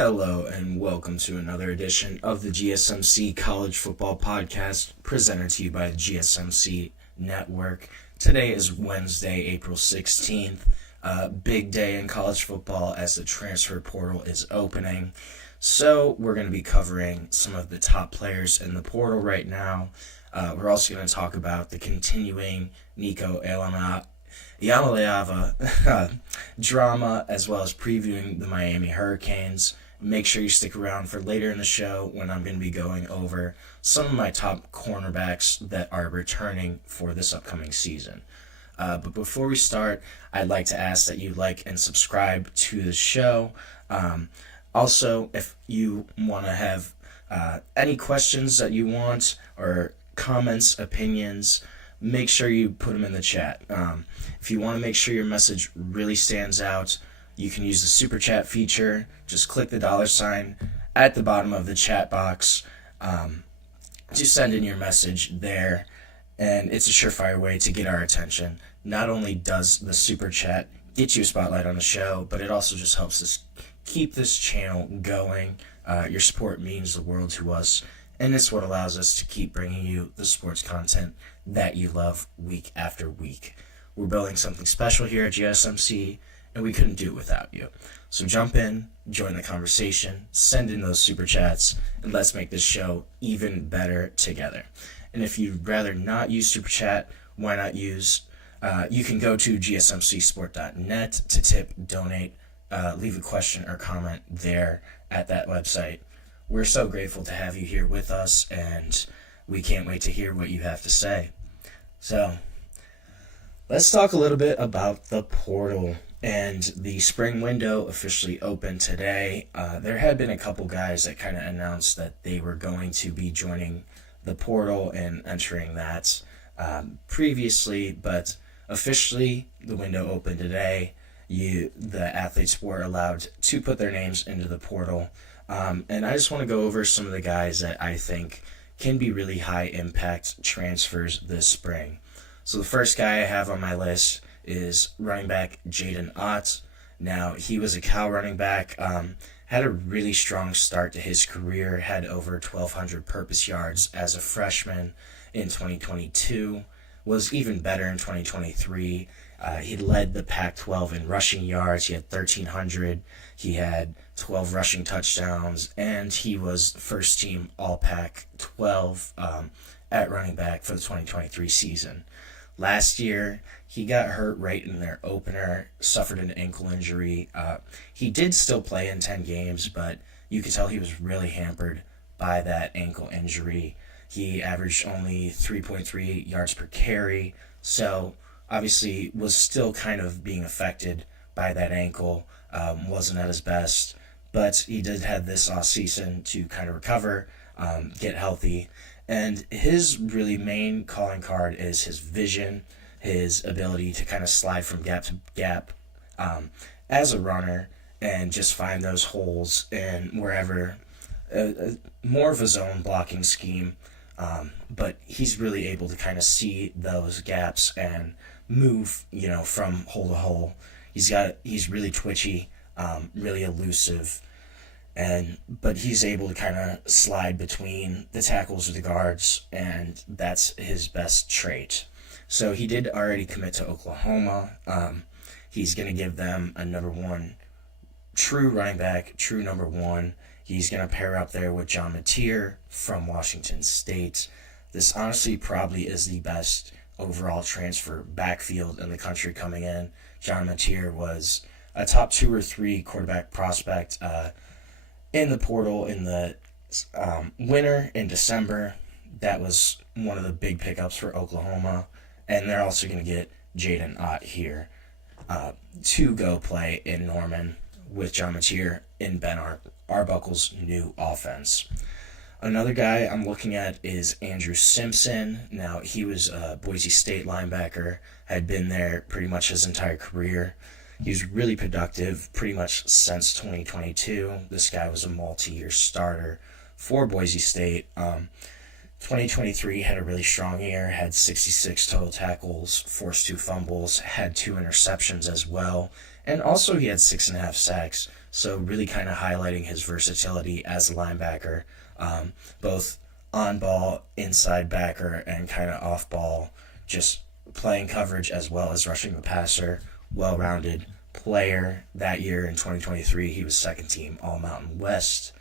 Hello and welcome to another edition of the GSMC College Football Podcast presented to you by the GSMC Network. Today is Wednesday, April 16th. Big day in college football as the transfer portal is opening. So we're going to be covering some of the top players in the portal right now. We're also going to talk about the continuing Nico Iamaleava drama, as well as previewing the Miami Hurricanes. Make sure you stick around for later in the show when I'm going to be going over some of my top cornerbacks that are returning for this upcoming season. But before we start, I'd like to ask that you like and subscribe to the show. Also, if you want to have any questions that you want or comments, opinions, make sure you put them in the chat. If you want to make sure your message really stands out, you can use the super chat feature. Just click the $sign at the bottom of the chat box to send in your message there, and it's a surefire way to get our attention. Not only does the super chat get you a spotlight on the show, but it also just helps us keep this channel going. Your support means the world to us, and it's what allows us to keep bringing you the sports content that you love week after week. We're building something special here at GSMC, and we couldn't do it without you. So jump in, join the conversation, send in those super chats, and let's make this show even better together. And if you'd rather not use super chat, why not use, you can go to gsmcsport.net to tip, donate, leave a question or comment there at that website. We're so grateful to have you here with us, and we can't wait to hear what you have to say. So, let's talk a little bit about the portal. And the spring window officially opened today. There had been a couple guys that kind of announced that they were going to be joining the portal and entering that previously, but officially the window opened today. The athletes were allowed to put their names into the portal. And I just want to go over some of the guys that I think can be really high impact transfers this spring. So the first guy I have on my list is running back Jaden Ott. Now, he was a Cal running back, had a really strong start to his career, had over 1,200 purpose yards as a freshman in 2022, was even better in 2023. He led the Pac-12 in rushing yards. He had 1,300. He had 12 rushing touchdowns, and he was first-team All-Pac-12 at running back for the 2023 season. Last year, he got hurt right in their opener, suffered an ankle injury. He did still play in 10 games, but you could tell he was really hampered by that ankle injury. He averaged only 3.3 yards per carry, so obviously was still kind of being affected by that ankle, wasn't at his best, but he did have this offseason to kind of recover, get healthy, and his really main calling card is his vision, his ability to kind of slide from gap to gap as a runner and just find those holes in wherever, more of a zone blocking scheme, but he's really able to kind of see those gaps and move, from hole to hole. He's really twitchy, really elusive, but he's able to kind of slide between the tackles or the guards, and that's his best trait. So he did already commit to Oklahoma. He's going to give them a number one true running back, true number one. He's going to pair up there with John Mateer from Washington State. This honestly probably is the best overall transfer backfield in the country coming in. John Mateer was a top 2 or 3 quarterback prospect in the portal in the winter in December. That was one of the big pickups for Oklahoma. And they're also going to get Jaden Ott here to go play in Norman with John Mateer in Ben Arbuckle's new offense. Another guy I'm looking at is Andrew Simpson. Now, he was a Boise State linebacker, had been there pretty much his entire career. He was really productive pretty much since 2022. This guy was a multi-year starter for Boise State. 2023 had a really strong year, had 66 total tackles, forced 2 fumbles, had 2 interceptions as well, and also he had 6.5 sacks So really kind of highlighting his versatility as a linebacker, both on ball, inside backer, and kind of off ball, just playing coverage as well as rushing the passer. Well-rounded player. That year in 2023, he was second team All-Mountain West.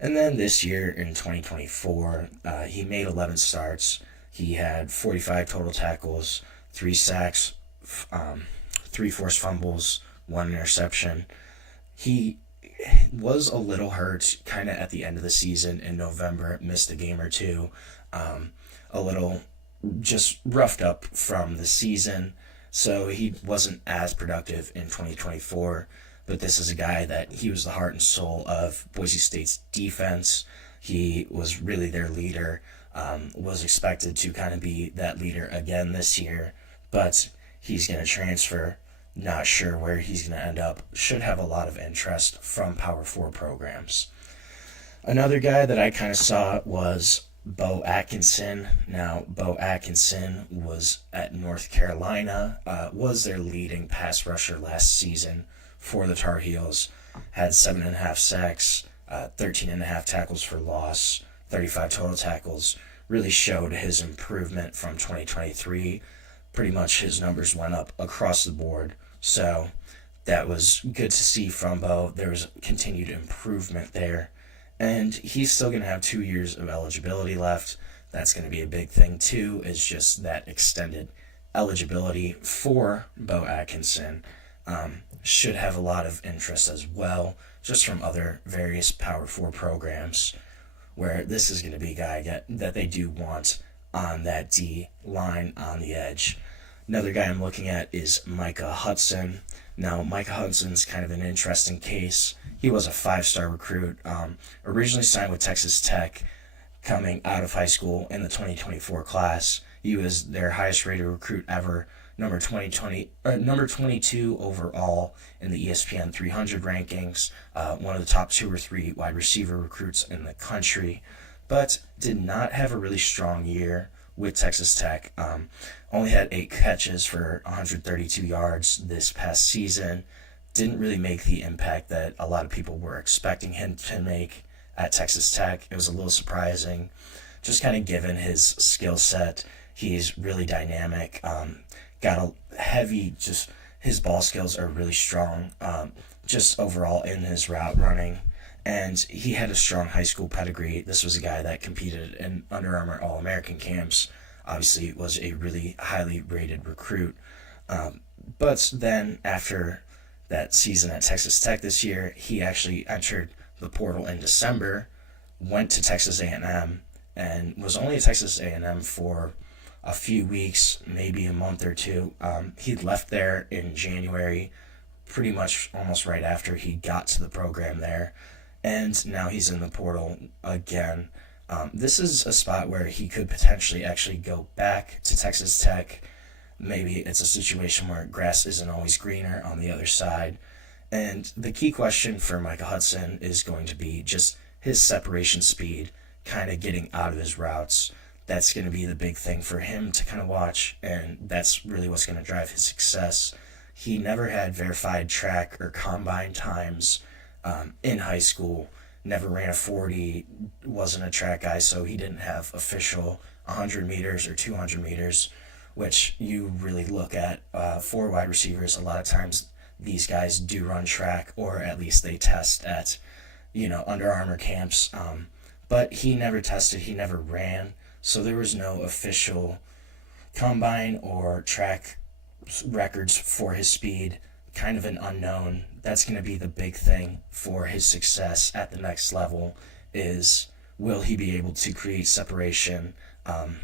And then this year in 2024, he made 11 starts. He had 45 total tackles, 3 sacks, 3 forced fumbles, 1 interception. He was a little hurt kind of at the end of the season in November, missed a game or two, a little just roughed up from the season, so he wasn't as productive in 2024. But this is a guy that he was the heart and soul of Boise State's defense. He was really their leader, was expected to kind of be that leader again this year, but he's going to transfer. Not sure where he's going to end up. Should have a lot of interest from Power 4 programs. Another guy that I kind of saw was Bo Atkinson. Now, Bo Atkinson was at North Carolina, was their leading pass rusher last season for the Tar Heels, had 7.5 sacks, 13.5 tackles for loss, 35 total tackles, really showed his improvement from 2023. Pretty much his numbers went up across the board, so that was good to see from Bo. There was continued improvement there, and he's still going to have 2 years of eligibility left. That's going to be a big thing too, is just that extended eligibility for Bo Atkinson. Should have a lot of interest as well, just from other various Power 4 programs, where this is going to be a guy that they do want on that D line on the edge. Another guy I'm looking at is Micah Hudson. Now, Micah Hudson's kind of an interesting case. He was a 5-star recruit, originally signed with Texas Tech, coming out of high school in the 2024 class. He was their highest rated recruit ever, number 22 overall in the ESPN 300 rankings, one of the top 2 or 3 wide receiver recruits in the country, but did not have a really strong year with Texas Tech. Only had 8 catches for 132 yards this past season. Didn't really make the impact that a lot of people were expecting him to make at Texas Tech. It was a little surprising, just kind of given his skill set. He's really dynamic, got a heavy, just his ball skills are really strong, just overall in his route running. And he had a strong high school pedigree. This was a guy that competed in Under Armour All-American camps. Obviously, was a really highly rated recruit. But then after that season at Texas Tech this year, he actually entered the portal in December, went to Texas A&M, and was only at Texas A&M for a few weeks, maybe a month or two. He'd left there in January, pretty much almost right after he got to the program there. And now he's in the portal again. This is a spot where he could potentially actually go back to Texas Tech. Maybe it's a situation where grass isn't always greener on the other side. And the key question for Micah Hudson is going to be just his separation speed, kind of getting out of his routes. That's going to be the big thing for him to kind of watch, and that's really what's going to drive his success. He never had verified track or combine times in high school, never ran a 40, wasn't a track guy, so he didn't have official 100 meters or 200 meters, which you really look at for wide receivers. A lot of times these guys do run track, or at least they test at, Under Armour camps, but he never tested, he never ran, so there was no official combine or track records for his speed. Kind of an unknown. That's going to be the big thing for his success at the next level, is will he be able to create separation on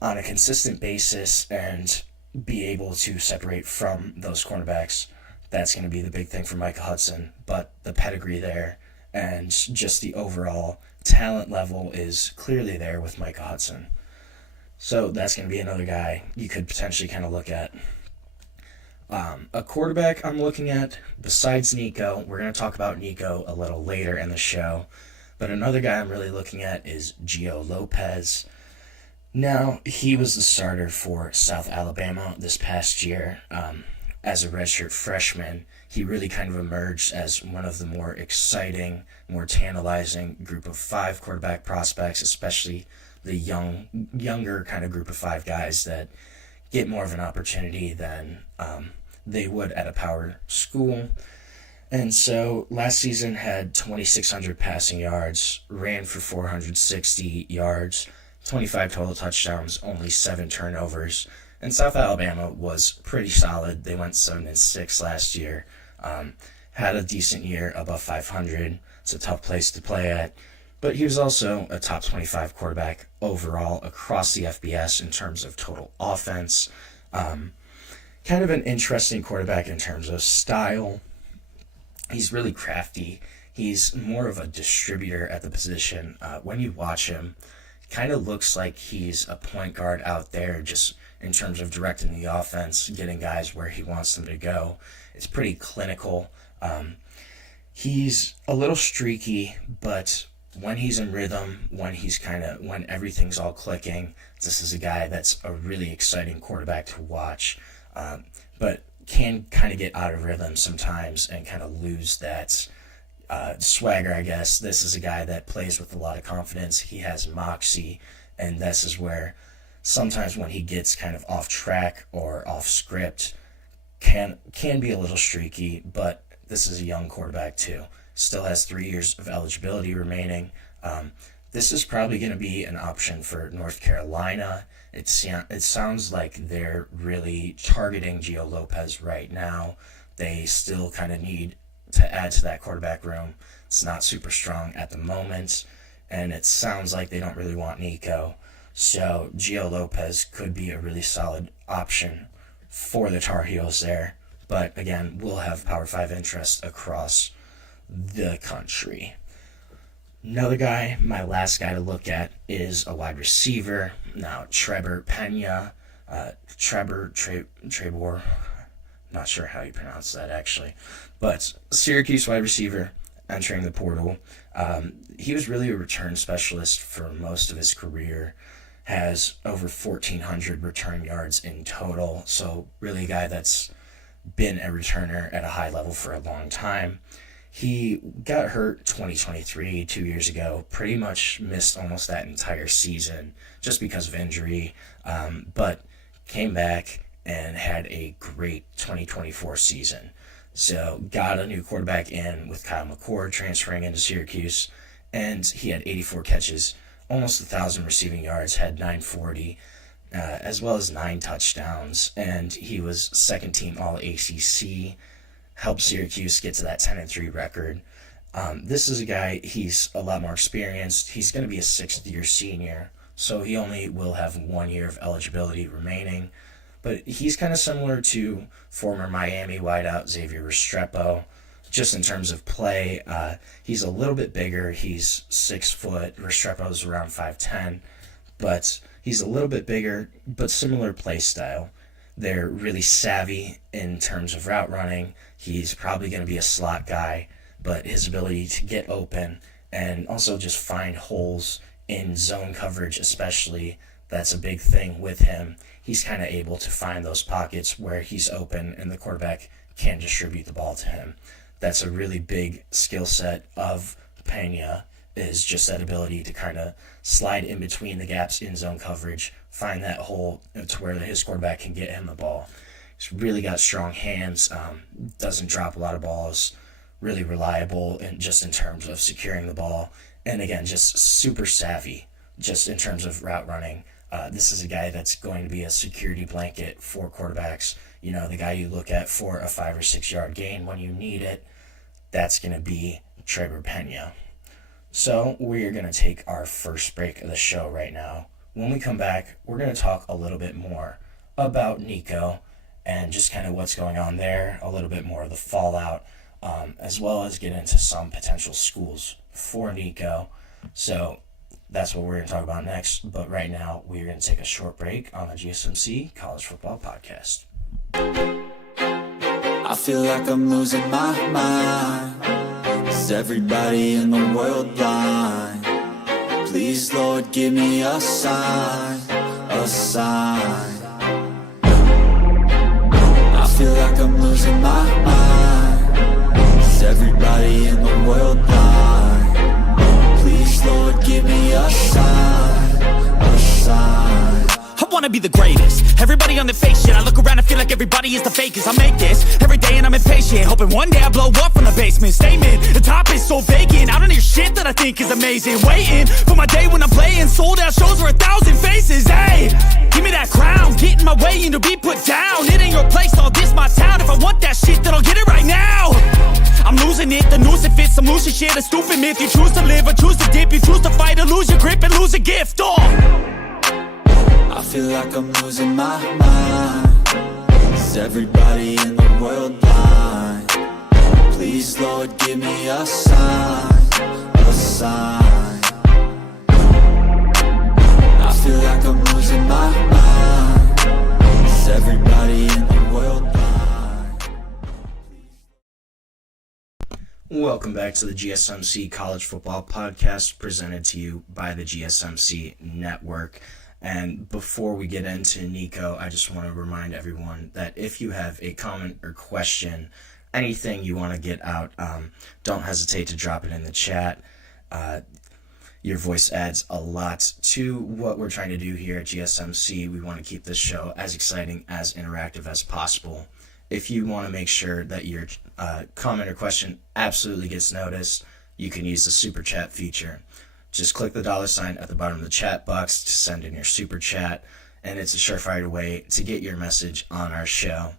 a consistent basis and be able to separate from those cornerbacks. That's going to be the big thing for Micah Hudson. But the pedigree there and just the overall talent level is clearly there with Micah Hudson. So that's going to be another guy you could potentially kind of look at. A quarterback I'm looking at, besides Nico, we're going to talk about Nico a little later in the show, but another guy I'm really looking at is Gio Lopez. Now, he was the starter for South Alabama this past year. as a redshirt freshman, he really kind of emerged as one of the more exciting, more tantalizing group of 5 quarterback prospects, especially the younger kind of group of 5 guys that get more of an opportunity than they would at a power school. And so last season had 2,600 passing yards, ran for 460 yards, 25 total touchdowns, only 7 turnovers. And South Alabama was pretty solid. They went 7-6 last year. Had a decent year, above 500. It's a tough place to play at. But he was also a top 25 quarterback overall across the FBS in terms of total offense. Kind of an interesting quarterback in terms of style. He's really crafty. He's more of a distributor at the position. When you watch him, it kind of looks like he's a point guard out there just in terms of directing the offense, getting guys where he wants them to go. It's pretty clinical. He's a little streaky, but when he's in rhythm, when everything's all clicking, this is a guy that's a really exciting quarterback to watch. But can kind of get out of rhythm sometimes and kind of lose that swagger, I guess. This is a guy that plays with a lot of confidence. He has moxie, and this is where sometimes when he gets kind of off track or off script, can be a little streaky, but this is a young quarterback too. Still has 3 years of eligibility remaining. This is probably going to be an option for North Carolina. It sounds like they're really targeting Gio Lopez right now. They still kind of need to add to that quarterback room. It's not super strong at the moment, and it sounds like they don't really want Nico. So Gio Lopez could be a really solid option for the Tar Heels there. But again, we'll have Power 5 interest across the country. Another guy, my last guy to look at, is a wide receiver. Now, Trebor Pena, Trebor, not sure how you pronounce that actually, but Syracuse wide receiver entering the portal. He was really a return specialist for most of his career, has over 1,400 return yards in total, so really a guy that's been a returner at a high level for a long time. He got hurt 2023, 2 years ago, pretty much missed almost that entire season just because of injury, but came back and had a great 2024 season. So got a new quarterback in with Kyle McCord transferring into Syracuse, and he had 84 catches, almost 1,000 receiving yards, had 940, as well as 9 touchdowns, and he was second team All-ACC, helped Syracuse get to that 10-3 record. This is a guy, he's a lot more experienced. He's going to be a 6th-year senior, so he only will have 1 year of eligibility remaining. But he's kind of similar to former Miami wideout Xavier Restrepo, just in terms of play. He's a little bit bigger. He's 6 foot. Restrepo's around 5'10", but he's a little bit bigger, but similar play style. They're really savvy in terms of route running. He's probably going to be a slot guy, but his ability to get open and also just find holes in zone coverage especially, that's a big thing with him. He's kind of able to find those pockets where he's open and the quarterback can distribute the ball to him. That's a really big skill set of Pena, is just that ability to kind of slide in between the gaps in zone coverage, find that hole to where his quarterback can get him the ball. He's really got strong hands, doesn't drop a lot of balls, really reliable just in terms of securing the ball, and again, just super savvy just in terms of route running. This is a guy that's going to be a security blanket for quarterbacks. You know, the guy you look at for a 5 or 6 yard gain when you need it, that's going to be Trebor Pena. So we're going to take our first break of the show right now. When we come back, we're going to talk a little bit more about Nico and just kind of what's going on there, a little bit more of the fallout, as well as get into some potential schools for Nico. So that's what we're going to talk about next. But right now, we're going to take a short break on the GSMC College Football Podcast. I feel like I'm losing my mind. Is everybody in the world blind? Please, Lord, give me a sign, a sign. I feel like I'm losing my mind. Is everybody in the world blind? Please, Lord, give me a sign, a sign. I wanna be the greatest. Everybody on the fake shit. I look around and feel like everybody is the fakest. I make this every day and I'm impatient, hoping one day I blow up from the basement. Statement, the top is so vacant. I don't hear shit that I think is amazing. Waiting for my day when I'm playing sold out shows for 1,000 faces. Hey, give me that crown, get in my way and to be put down. It ain't your place, all this my town. If I want that shit, then I'll get it right now. I'm losing it, the noose it fits. Some losing shit, a stupid myth. You choose to live or choose to dip. You choose to fight or lose your grip and lose a gift. I feel like I'm losing my mind. Is everybody in the world blind? Please, Lord, give me a sign, a sign. I feel like I'm losing my mind. Is everybody in the world blind? Welcome back to the GSMC College Football Podcast, presented to you by the GSMC Network. And before we get into Nico, I just want to remind everyone that if you have a comment or question, anything you want to get out, don't hesitate to drop it in the chat. Your voice adds a lot to what we're trying to do here at GSMC. We want to keep this show as exciting, as interactive as possible. If you want to make sure that your comment or question absolutely gets noticed, you can use the super chat feature. Just click the $ at the bottom of the chat box to send in your super chat, and it's a surefire way to get your message on our show.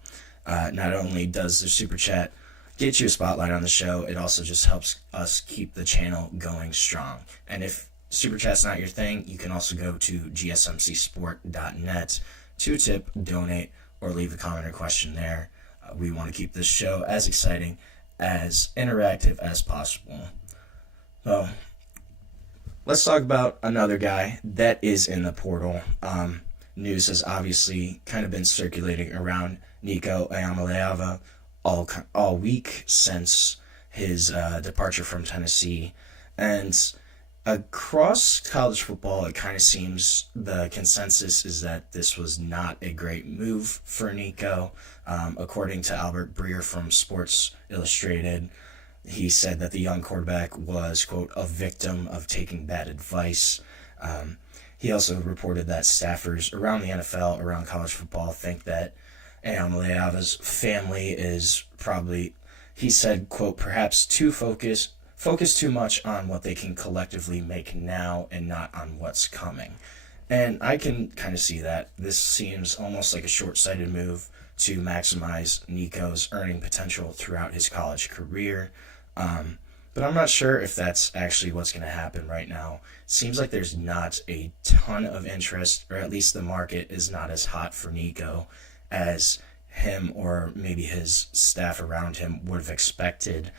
Not only does the super chat get you a spotlight on the show, it also just helps us keep the channel going strong. And if super chat's not your thing, you can also go to gsmcsport.net to tip, donate, or leave a comment or question there. We want to keep this show as exciting, as interactive as possible. So, let's talk about another guy that is in the portal. News has obviously kind of been circulating around Nico Iamaleava all week since his departure from Tennessee. And across college football, it kind of seems the consensus is that this was not a great move for Nico. According to Albert Breer from Sports Illustrated, he said that the young quarterback was, quote, a victim of taking bad advice. He also reported that staffers around the NFL, around college football, think that Iamaleava's family is probably, he said, quote, perhaps focus too much on what they can collectively make now and not on what's coming. And I can kind of see that. This seems almost like a short-sighted move to maximize Nico's earning potential throughout his college career. But I'm not sure if that's actually what's going to happen right now. It seems like there's not a ton of interest, or at least the market is not as hot for Nico as him or maybe his staff around him would have expected.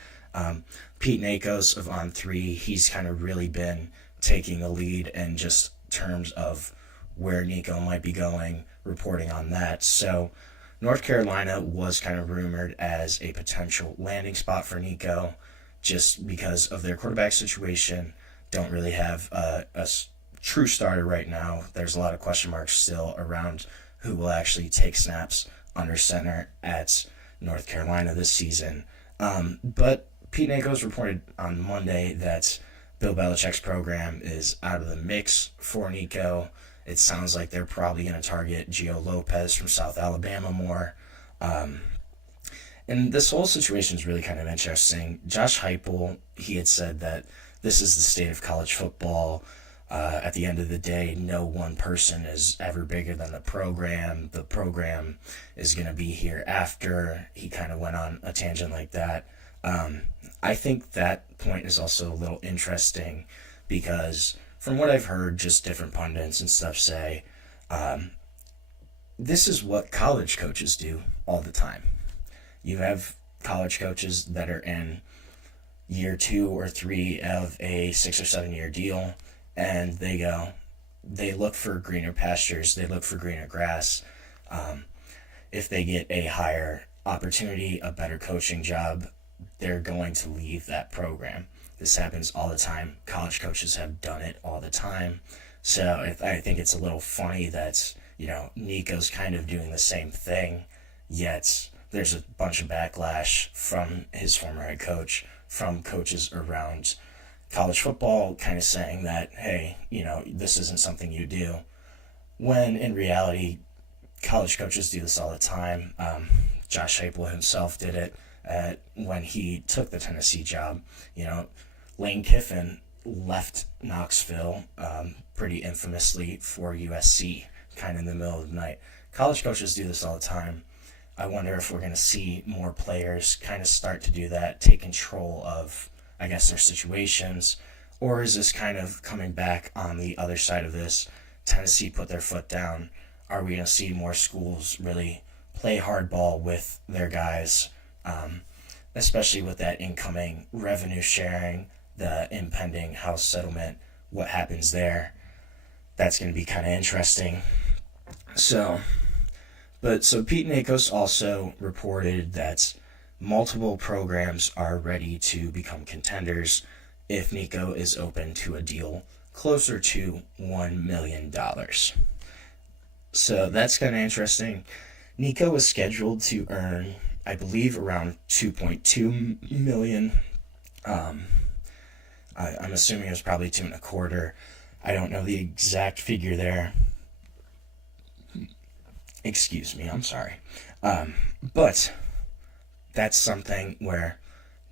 Pete Nakos of On3, he's kind of really been taking the lead in just terms of where Nico might be going, reporting on that. So North Carolina was kind of rumored as a potential landing spot for Nico, just because of their quarterback situation. Don't really have a true starter right now. There's a lot of question marks still around who will actually take snaps under center at North Carolina this season. But Pete Nakos reported on Monday that Bill Belichick's program is out of the mix for Nico. It sounds like they're probably going to target Gio Lopez from South Alabama more. And this whole situation is really kind of interesting. Josh Heupel, he had said that this is the state of college football. At the end of the day, no one person is ever bigger than the program. The program is going to be here after. He kind of went on a tangent like that. I think that point is also a little interesting because from what I've heard, just different pundits and stuff say, this is what college coaches do all the time. You have college coaches that are in year 2 or 3 of a 6 or 7 year deal, and they look for greener pastures, they look for greener grass. If they get a higher opportunity, a better coaching job, they're going to leave that program. This happens all the time. College coaches have done it all the time. So I think it's a little funny that, Nico's kind of doing the same thing, yet there's a bunch of backlash from his former head coach, from coaches around college football, kind of saying that, hey, this isn't something you do. When in reality, college coaches do this all the time. Josh Heupel himself did it when he took the Tennessee job. Lane Kiffin left Knoxville pretty infamously for USC, kind of in the middle of the night. College coaches do this all the time. I wonder if we're going to see more players kind of start to do that, take control of, I guess, their situations, or is this kind of coming back on the other side of this? Tennessee put their foot down. Are we going to see more schools really play hardball with their guys, especially with that incoming revenue sharing, the impending house settlement, what happens there? That's going to be kind of interesting. So Pete Nakos also reported that multiple programs are ready to become contenders if Nico is open to a deal closer to $1 million. So that's kind of interesting. Nico was scheduled to earn, I believe, around $2.2 million. I'm assuming it was probably $2.25 million. I don't know the exact figure there. Excuse me, I'm sorry. But that's something where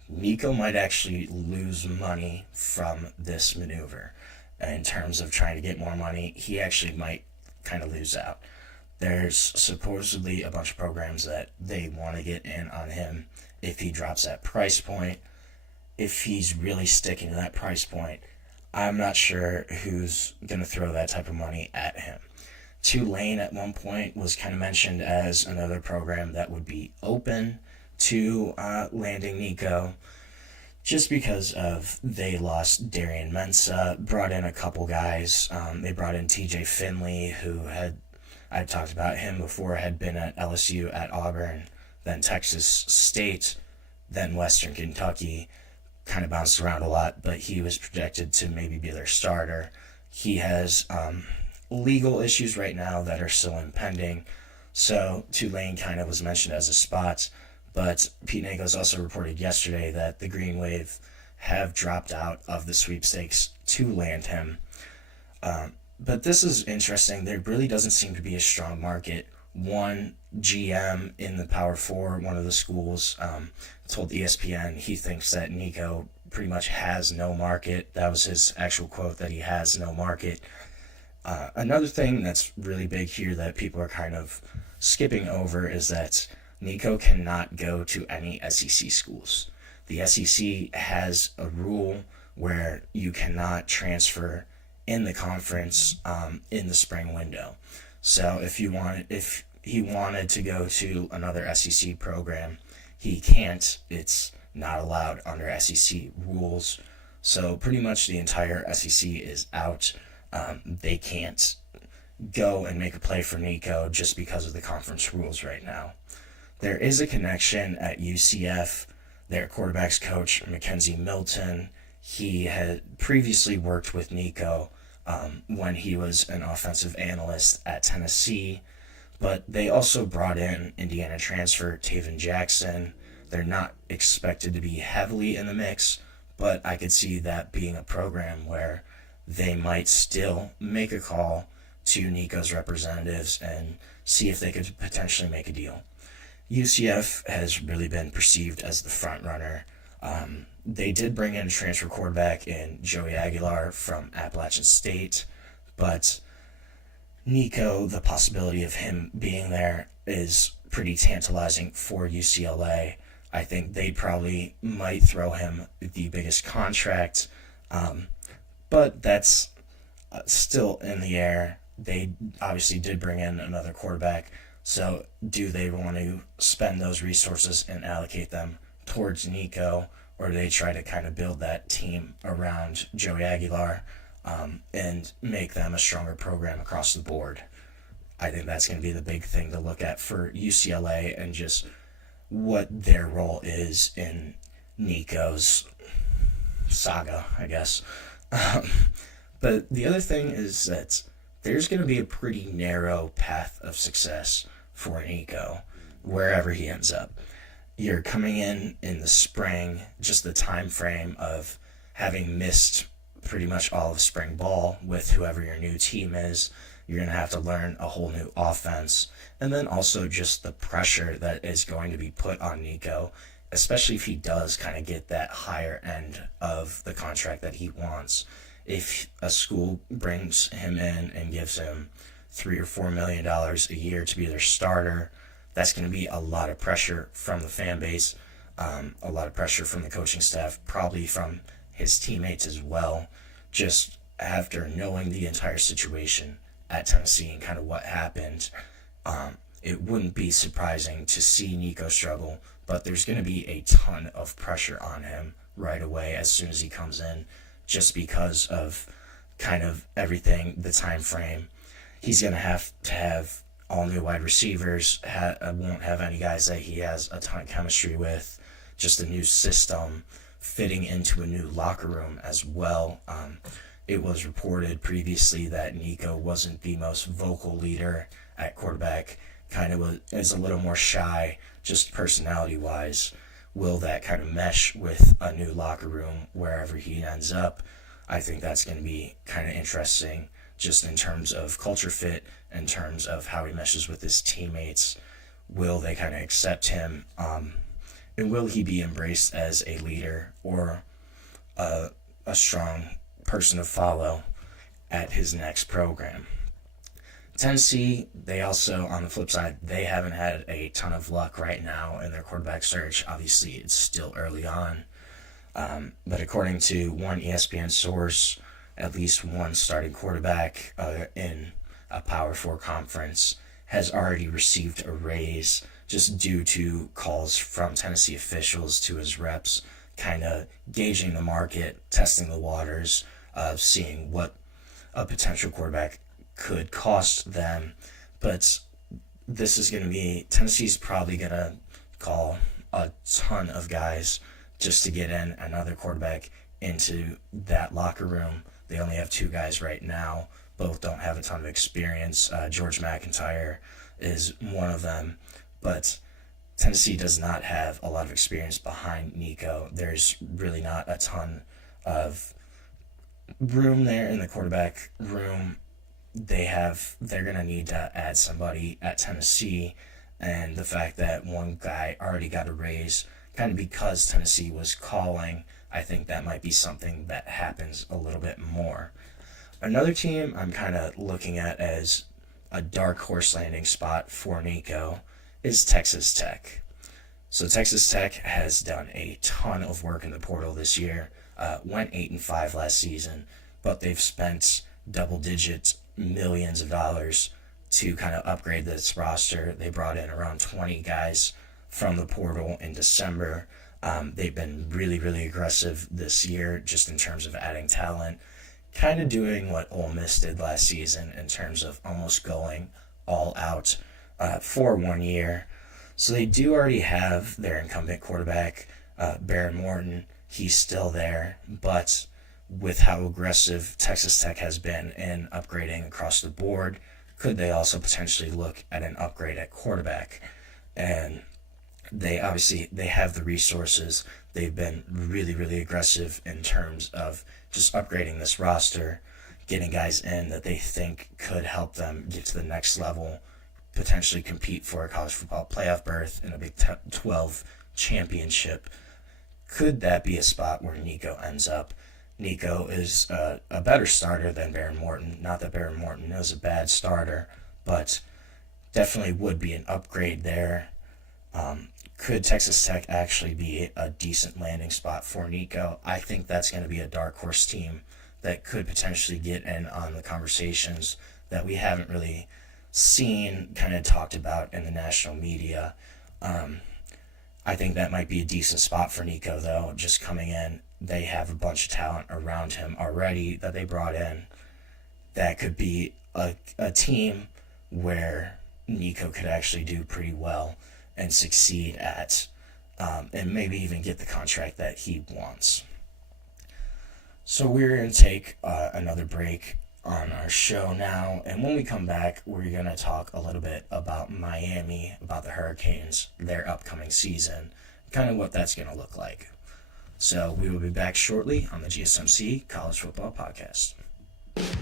Nico might actually lose money from this maneuver. In terms of trying to get more money, he actually might kind of lose out. There's supposedly a bunch of programs that they want to get in on him if he drops that price point. If he's really sticking to that price point, I'm not sure who's going to throw that type of money at him. Tulane at one point was kind of mentioned as another program that would be open to landing Nico, just because of they lost Darian Mensah, brought in a couple guys. They brought in TJ Finley, who I've talked about him before, had been at LSU, at Auburn, then Texas State, then Western Kentucky, kind of bounced around a lot, but he was projected to maybe be their starter. He has legal issues right now that are still impending, so Tulane kind of was mentioned as a spot, but Pete Nakos also reported yesterday that the Green Wave have dropped out of the sweepstakes to land him. But this is interesting. There really doesn't seem to be a strong market. One GM in the Power 4, one of the schools, told ESPN he thinks that Nico pretty much has no market. That was his actual quote, that he has no market. Another thing that's really big here that people are kind of skipping over is that Nico cannot go to any SEC schools. The SEC has a rule where you cannot transfer in the conference in the spring window. So if he wanted to go to another SEC program, he can't. It's not allowed under SEC rules. So pretty much the entire SEC is out. They can't go and make a play for Nico just because of the conference rules right now. There is a connection at UCF. Their quarterback's coach, Mackenzie Milton, he had previously worked with Nico when he was an offensive analyst at Tennessee, but they also brought in Indiana transfer Taven Jackson. They're not expected to be heavily in the mix, but I could see that being a program where they might still make a call to Nico's representatives and see if they could potentially make a deal. UCF has really been perceived as the front runner. They did bring in a transfer quarterback in Joey Aguilar from Appalachian State, but Nico, the possibility of him being there is pretty tantalizing for UCLA. I think they probably might throw him the biggest contract, but that's still in the air. They obviously did bring in another quarterback, so do they want to spend those resources and allocate them towards Nico, or do they try to kind of build that team around Joey Aguilar and make them a stronger program across the board? I think that's going to be the big thing to look at for UCLA and just what their role is in Nico's saga, I guess. But the other thing is that there's going to be a pretty narrow path of success for Nico. wherever he ends up. You're coming in the spring, just the time frame of having missed pretty much all of spring ball with whoever your new team is. You're going to have to learn a whole new offense. And then also just the pressure that is going to be put on Nico, especially if he does kind of get that higher end of the contract that he wants. If a school brings him in and gives him $3 or $4 million a year to be their starter, that's going to be a lot of pressure from the fan base, a lot of pressure from the coaching staff, probably from his teammates as well, just after knowing the entire situation at Tennessee and kind of what happened. It wouldn't be surprising to see Nico struggle, but there's going to be a ton of pressure on him right away as soon as he comes in, just because of kind of everything, the time frame. He's going to have all new wide receivers, won't have any guys that he has a ton of chemistry with, just a new system, fitting into a new locker room as well. It was reported previously that Nico wasn't the most vocal leader at quarterback, is a little more shy, just personality-wise. Will that kind of mesh with a new locker room wherever he ends up? I think that's going to be kind of interesting, just in terms of culture fit, in terms of how he meshes with his teammates. Will they kind of accept him? And will he be embraced as a leader or a strong person to follow at his next program? Tennessee, they also, on the flip side, they haven't had a ton of luck right now in their quarterback search. Obviously, it's still early on. But according to one ESPN source, at least one starting quarterback in a Power 4 conference has already received a raise just due to calls from Tennessee officials to his reps, kind of gauging the market, testing the waters, seeing what a potential quarterback could cost them. But this is going to be, Tennessee's probably going to call a ton of guys just to get in another quarterback into that locker room. They only have 2 guys right now. Both don't have a ton of experience. George McIntyre is one of them. But Tennessee does not have a lot of experience behind Nico. There's really not a ton of room there in the quarterback room. They're going to need to add somebody at Tennessee, and the fact that one guy already got a raise, kind of because Tennessee was calling, I think that might be something that happens a little bit more. Another team I'm kind of looking at as a dark horse landing spot for Nico is Texas Tech. So Texas Tech has done a ton of work in the portal this year, went 8-5 last season, but they've spent double-digit millions of dollars to kind of upgrade this roster. They brought in around 20 guys from the portal in December. They've been really, really aggressive this year just in terms of adding talent, kind of doing what Ole Miss did last season in terms of almost going all out for 1 year. So they do already have their incumbent quarterback, Baron Morton. He's still there, but with how aggressive Texas Tech has been in upgrading across the board, could they also potentially look at an upgrade at quarterback? And they have the resources. They've been really, really aggressive in terms of just upgrading this roster, getting guys in that they think could help them get to the next level, potentially compete for a college football playoff berth in a Big 12 championship. Could that be a spot where Nico ends up? Nico is a better starter than Baron Morton. Not that Baron Morton is a bad starter, but definitely would be an upgrade there. Could Texas Tech actually be a decent landing spot for Nico? I think that's going to be a dark horse team that could potentially get in on the conversations that we haven't really seen kind of talked about in the national media. I think that might be a decent spot for Nico, though, just coming in. They have a bunch of talent around him already that they brought in. That could be a team where Nico could actually do pretty well and succeed at, and maybe even get the contract that he wants. So we're going to take another break. on our show now. And when we come back, we're going to talk a little bit about Miami, about the Hurricanes, their upcoming season, kind of what that's going to look like. So we will be back shortly on the GSMC College Football Podcast.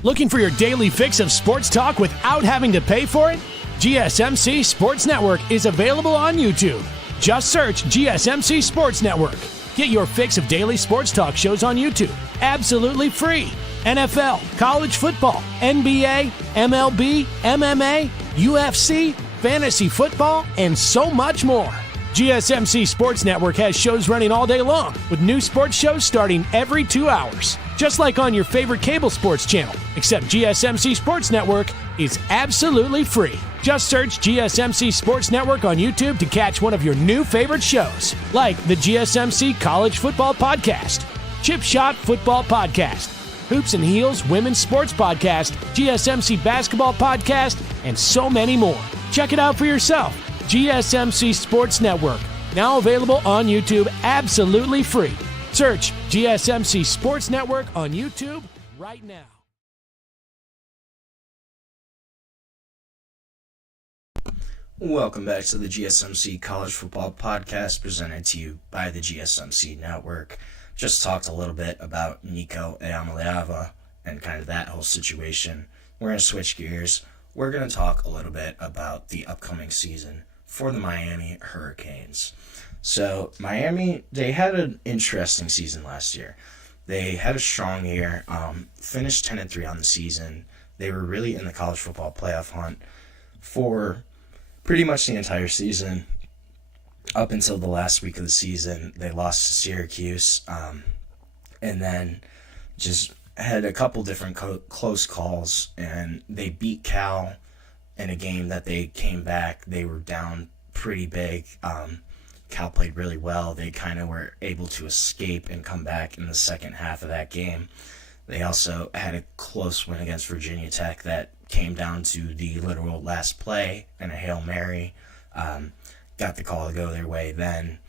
Looking for your daily fix of sports talk without having to pay for it? GSMC Sports Network is available on YouTube. Just search GSMC Sports Network. Get your fix of daily sports talk shows on YouTube, absolutely free. NFL, college football, NBA, MLB, MMA, UFC, fantasy football, and so much more. GSMC Sports Network has shows running all day long, with new sports shows starting every 2 hours. Just like on your favorite cable sports channel, except GSMC Sports Network is absolutely free. Just search GSMC Sports Network on YouTube to catch one of your new favorite shows, like the GSMC College Football Podcast, Chip Shot Football Podcast, Hoops and Heels Women's Sports Podcast, GSMC Basketball Podcast, and so many more. Check it out for yourself. GSMC Sports Network, now available on YouTube absolutely free. Search GSMC Sports Network on YouTube right now. Welcome back to the GSMC College Football Podcast, presented to you by the GSMC Network. Just talked a little bit about Nico Eamaleava and kind of that whole situation. We're going to switch gears. We're going to talk a little bit about the upcoming season for the Miami Hurricanes. So Miami, they had an interesting season last year. They had a strong year, finished 10-3 on the season. They were really in the college football playoff hunt for pretty much the entire season. Up until the last week of the season, they lost to Syracuse, and then just had a couple different close calls, and they beat Cal in a game that they came back. They were down pretty big. Cal played really well. They kind of were able to escape and come back in the second half of that game. They also had a close win against Virginia Tech that came down to the literal last play and a Hail Mary. Got the call to go their way then.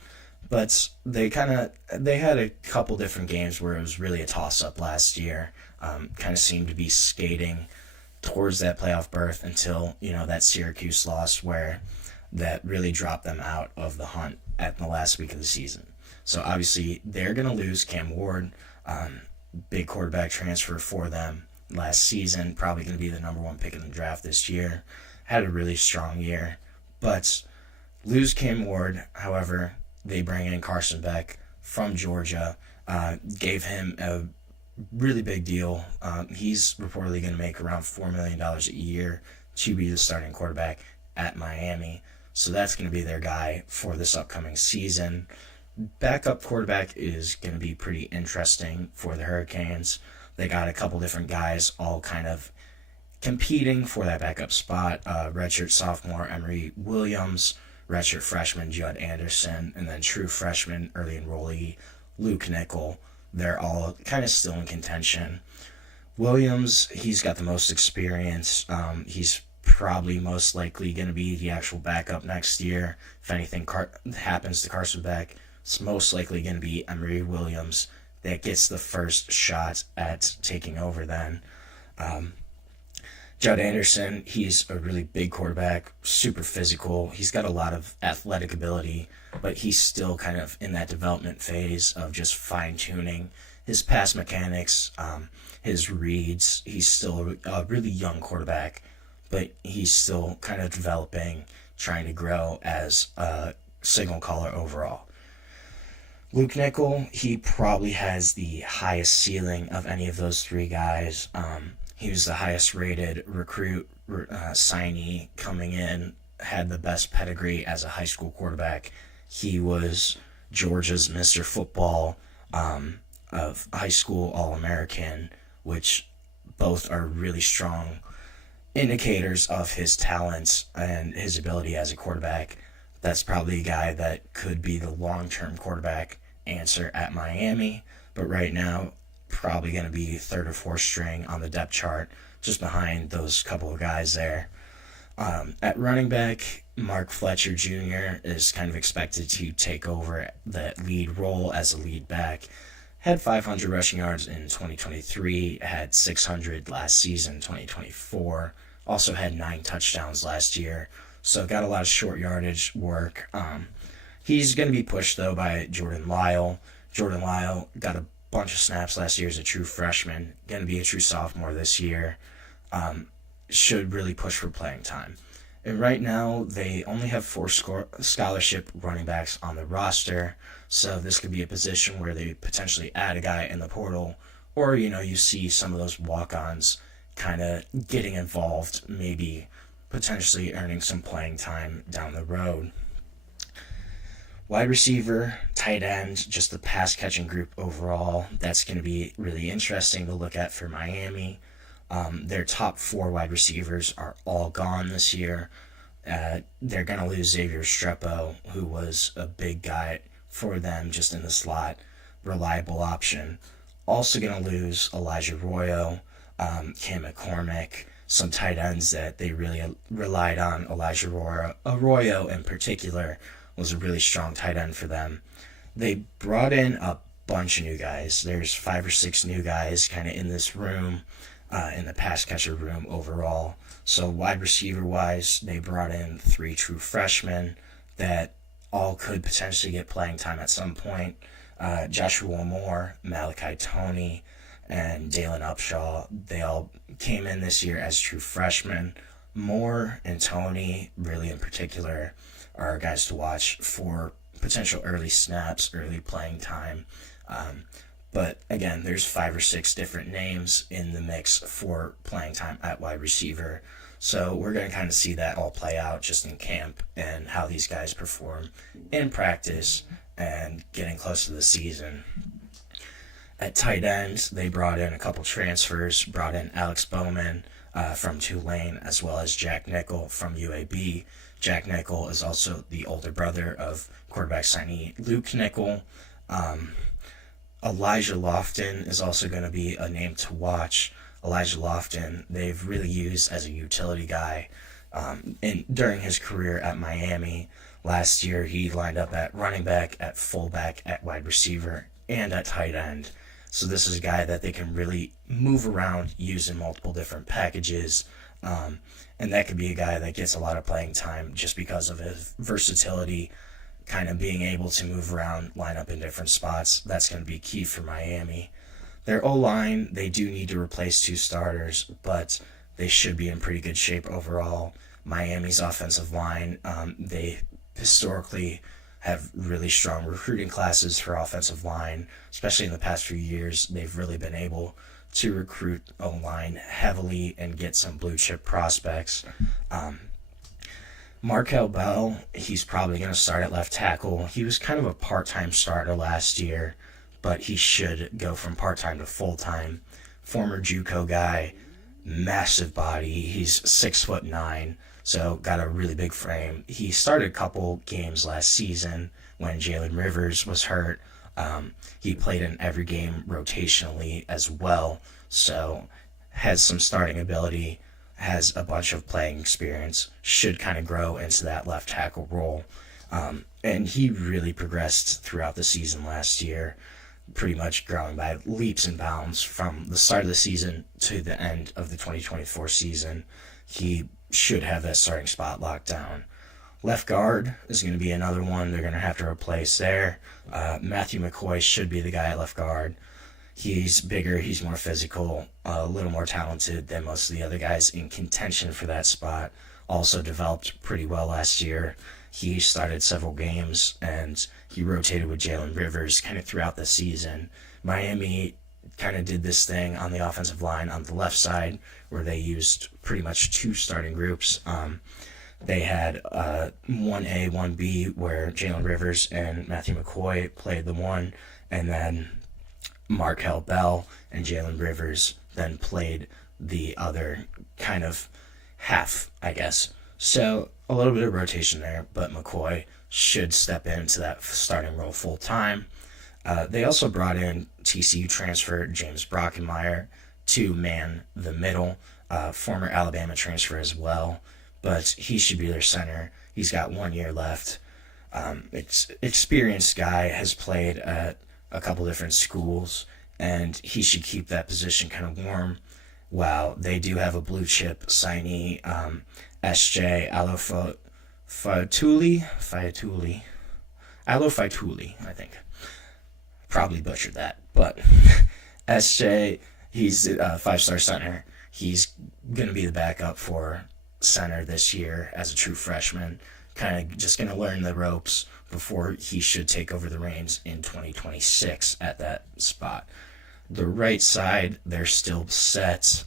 But they had a couple different games where it was really a toss-up last year. Kind of seemed to be skating towards that playoff berth until, that Syracuse loss where that really dropped them out of the hunt at the last week of the season. So obviously they're going to lose Cam Ward, big quarterback transfer for them last season, probably going to be the number one pick in the draft this year. Had a really strong year, but lose Cam Ward. However, they bring in Carson Beck from Georgia, gave him a really big deal. He's reportedly going to make around $4 million a year to be the starting quarterback at Miami. So that's going to be their guy for this upcoming season. Backup quarterback is going to be pretty interesting for the Hurricanes. They got a couple different guys all kind of competing for that backup spot. Redshirt sophomore Emory Williams, redshirt freshman Judd Anderson, and then true freshman early enrollee Luke Nickel. They're all kind of still in contention. Williams, he's got the most experience. He's probably most likely going to be the actual backup next year. If anything happens to Carson Beck, it's most likely going to be Emory Williams that gets the first shot at taking over then. Judd Anderson, he's a really big quarterback, super physical. He's got a lot of athletic ability, but he's still kind of in that development phase of just fine-tuning his pass mechanics, his reads. He's still a really young quarterback, but he's still kind of developing, trying to grow as a signal caller overall. Luke Nickel, he probably has the highest ceiling of any of those three guys. He was the highest rated recruit signee coming in, had the best pedigree as a high school quarterback. He was Georgia's Mr. Football, of high school All-American, which both are really strong indicators of his talents and his ability as a quarterback. That's probably a guy that could be the long-term quarterback answer at Miami, but right now probably going to be third or fourth string on the depth chart, just behind those couple of guys there. At running back, Mark Fletcher Jr. is kind of expected to take over that lead role as a lead back. had 500 rushing yards in 2023, had 600 last season, 2024. Also had 9 touchdowns last year, so got a lot of short yardage work. He's going to be pushed, though, by Jordan Lyle. Jordan Lyle got a bunch of snaps last year as a true freshman, going to be a true sophomore this year. Should really push for playing time. And right now, they only have 4 scholarship running backs on the roster, so this could be a position where they potentially add a guy in the portal, or, you see some of those walk-ons kind of getting involved, maybe potentially earning some playing time down the road. Wide receiver, tight end, just the pass-catching group overall, that's going to be really interesting to look at for Miami. Their top 4 wide receivers are all gone this year. They're going to lose Xavier Strepo, who was a big guy for them just in the slot, reliable option. Also going to lose Elijah Arroyo, Cam McCormick, some tight ends that they really relied on. Elijah Arroyo in particular was a really strong tight end for them. They brought in a bunch of new guys. There's 5 or 6 new guys kind of in this room, in the pass catcher room overall. So wide receiver wise, they brought in 3 true freshmen that all could potentially get playing time at some point. Joshua Moore, Malachi Toney, and Dalen Upshaw, they all came in this year as true freshmen. Moore and Toney, really in particular, are guys to watch for potential early snaps, early playing time. But again, there's 5 or 6 different names in the mix for playing time at wide receiver. So we're going to kind of see that all play out just in camp and how these guys perform in practice and getting close to the season. At tight end, they brought in a couple transfers, brought in Alex Bowman from Tulane, as well as Jack Nickel from UAB. Jack Nickel is also the older brother of quarterback signee Luke Nickel. Elijah Lofton is also going to be a name to watch. Elijah Lofton, they've really used as a utility guy during his career at Miami. Last year, he lined up at running back, at fullback, at wide receiver, and at tight end. So this is a guy that they can really move around using multiple different packages. And that could be a guy that gets a lot of playing time just because of his versatility, kind of being able to move around, line up in different spots. That's going to be key for Miami. Their O-line, they do need to replace 2 starters, but they should be in pretty good shape overall. Miami's offensive line, they historically have really strong recruiting classes for offensive line, especially in the past few years. They've really been able to recruit O-line heavily and get some blue chip prospects. Markel Bell, he's probably going to start at left tackle. He was kind of a part-time starter last year, but he should go from part-time to full-time. Former JUCO guy, massive body. He's 6'9", so got a really big frame. He started a couple games last season when Jalen Rivers was hurt. He played in every game rotationally as well, so has some starting ability, has a bunch of playing experience, should kind of grow into that left tackle role. And he really progressed throughout the season last year, pretty much growing by leaps and bounds from the start of the season to the end of the 2024 season. He should have that starting spot locked down. Left guard is going to be another one they're going to have to replace there. Matthew McCoy should be the guy at left guard. He's bigger, he's more physical, a little more talented than most of the other guys in contention for that spot. Also developed pretty well last year. He started several games, and he rotated with Jalen Rivers kind of throughout the season. Miami kind of did this thing on the offensive line on the left side where they used pretty much 2 starting groups. They had 1A, 1B, where Jalen Rivers and Matthew McCoy played the one, and then Markel Bell and Jalen Rivers then played the other kind of half, I guess. So a little bit of rotation there, but McCoy should step into that starting role full time. They also brought in TCU transfer James Brockenmeyer to man the middle, former Alabama transfer as well, but he should be their center. He's got 1 year left. Experienced guy, has played at a couple different schools, and he should keep that position kind of warm. While they do have a blue chip signee, SJ Faituli, I think. Probably butchered that, but SJ, he's a 5-star center. He's going to be the backup for center this year as a true freshman, kind of just going to learn the ropes before he should take over the reins in 2026 at that spot. The right side, they're still set.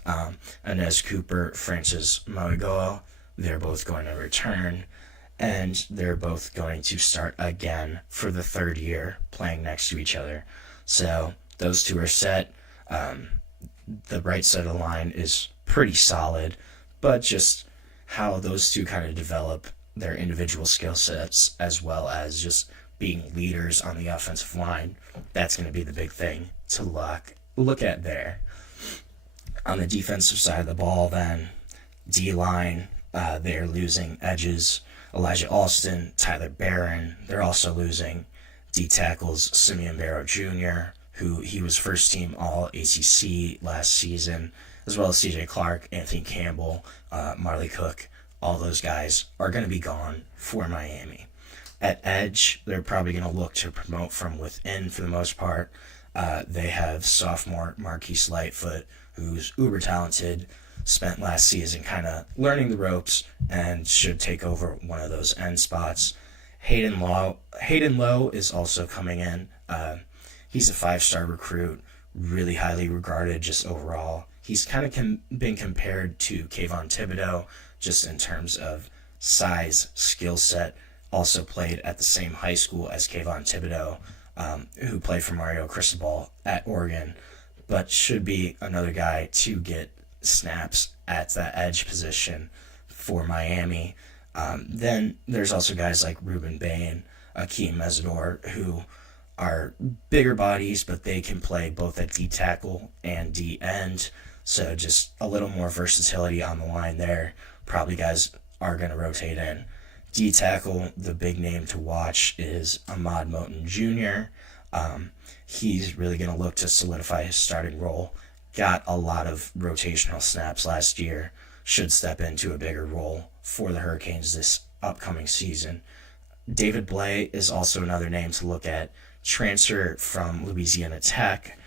Inez Cooper, Francis Moigoa, they're both going to return, and they're both going to start again for the third year playing next to each other. So those two are set. The right side of the line is pretty solid, but just how those two kind of develop their individual skill sets as well as just being leaders on the offensive line, that's going to be the big thing to look at there. On the defensive side of the ball, then, D-line, they're losing edges, Elijah Alston, Tyler Barron. They're also losing D-tackles, Simeon Barrow Jr., who he was first team All-ACC last season, as well as C.J. Clark, Anthony Campbell, Marley Cook. All those guys are going to be gone for Miami. At edge, they're probably going to look to promote from within for the most part. They have sophomore Marquise Lightfoot, who's uber talented, spent last season kind of learning the ropes and should take over one of those end spots. Hayden Lowe is also coming in. He's a 5-star recruit, really highly regarded just overall. He's kind of been compared to Kayvon Thibodeau just in terms of size, skill set. Also played at the same high school as Kayvon Thibodeau, who played for Mario Cristobal at Oregon, but should be another guy to get snaps at that edge position for Miami. Then there's also guys like Ruben Bain, Akeem Mesidor, who are bigger bodies, but they can play both at D-tackle and D-end, so just a little more versatility on the line there. Probably guys are going to rotate in. D-tackle, the big name to watch is Ahmad Moten Jr. He's really going to look to solidify his starting role. Got a lot of rotational snaps last year. Should step into a bigger role for the Hurricanes this upcoming season. David Blay is also another name to look at. Transfer from Louisiana Tech.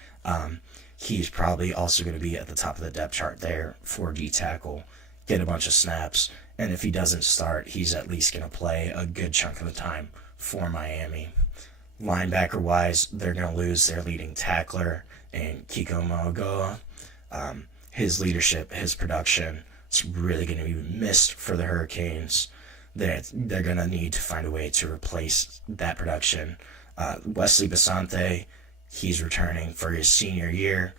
He's probably also going to be at the top of the depth chart there for D-tackle. Get a bunch of snaps. And if he doesn't start, he's at least going to play a good chunk of the time for Miami. Linebacker-wise, they're going to lose their leading tackler in Kiko Mogoa. His leadership, his production, it's really going to be missed for the Hurricanes. They're going to need to find a way to replace that production. Wesley Basante, he's returning for his senior year.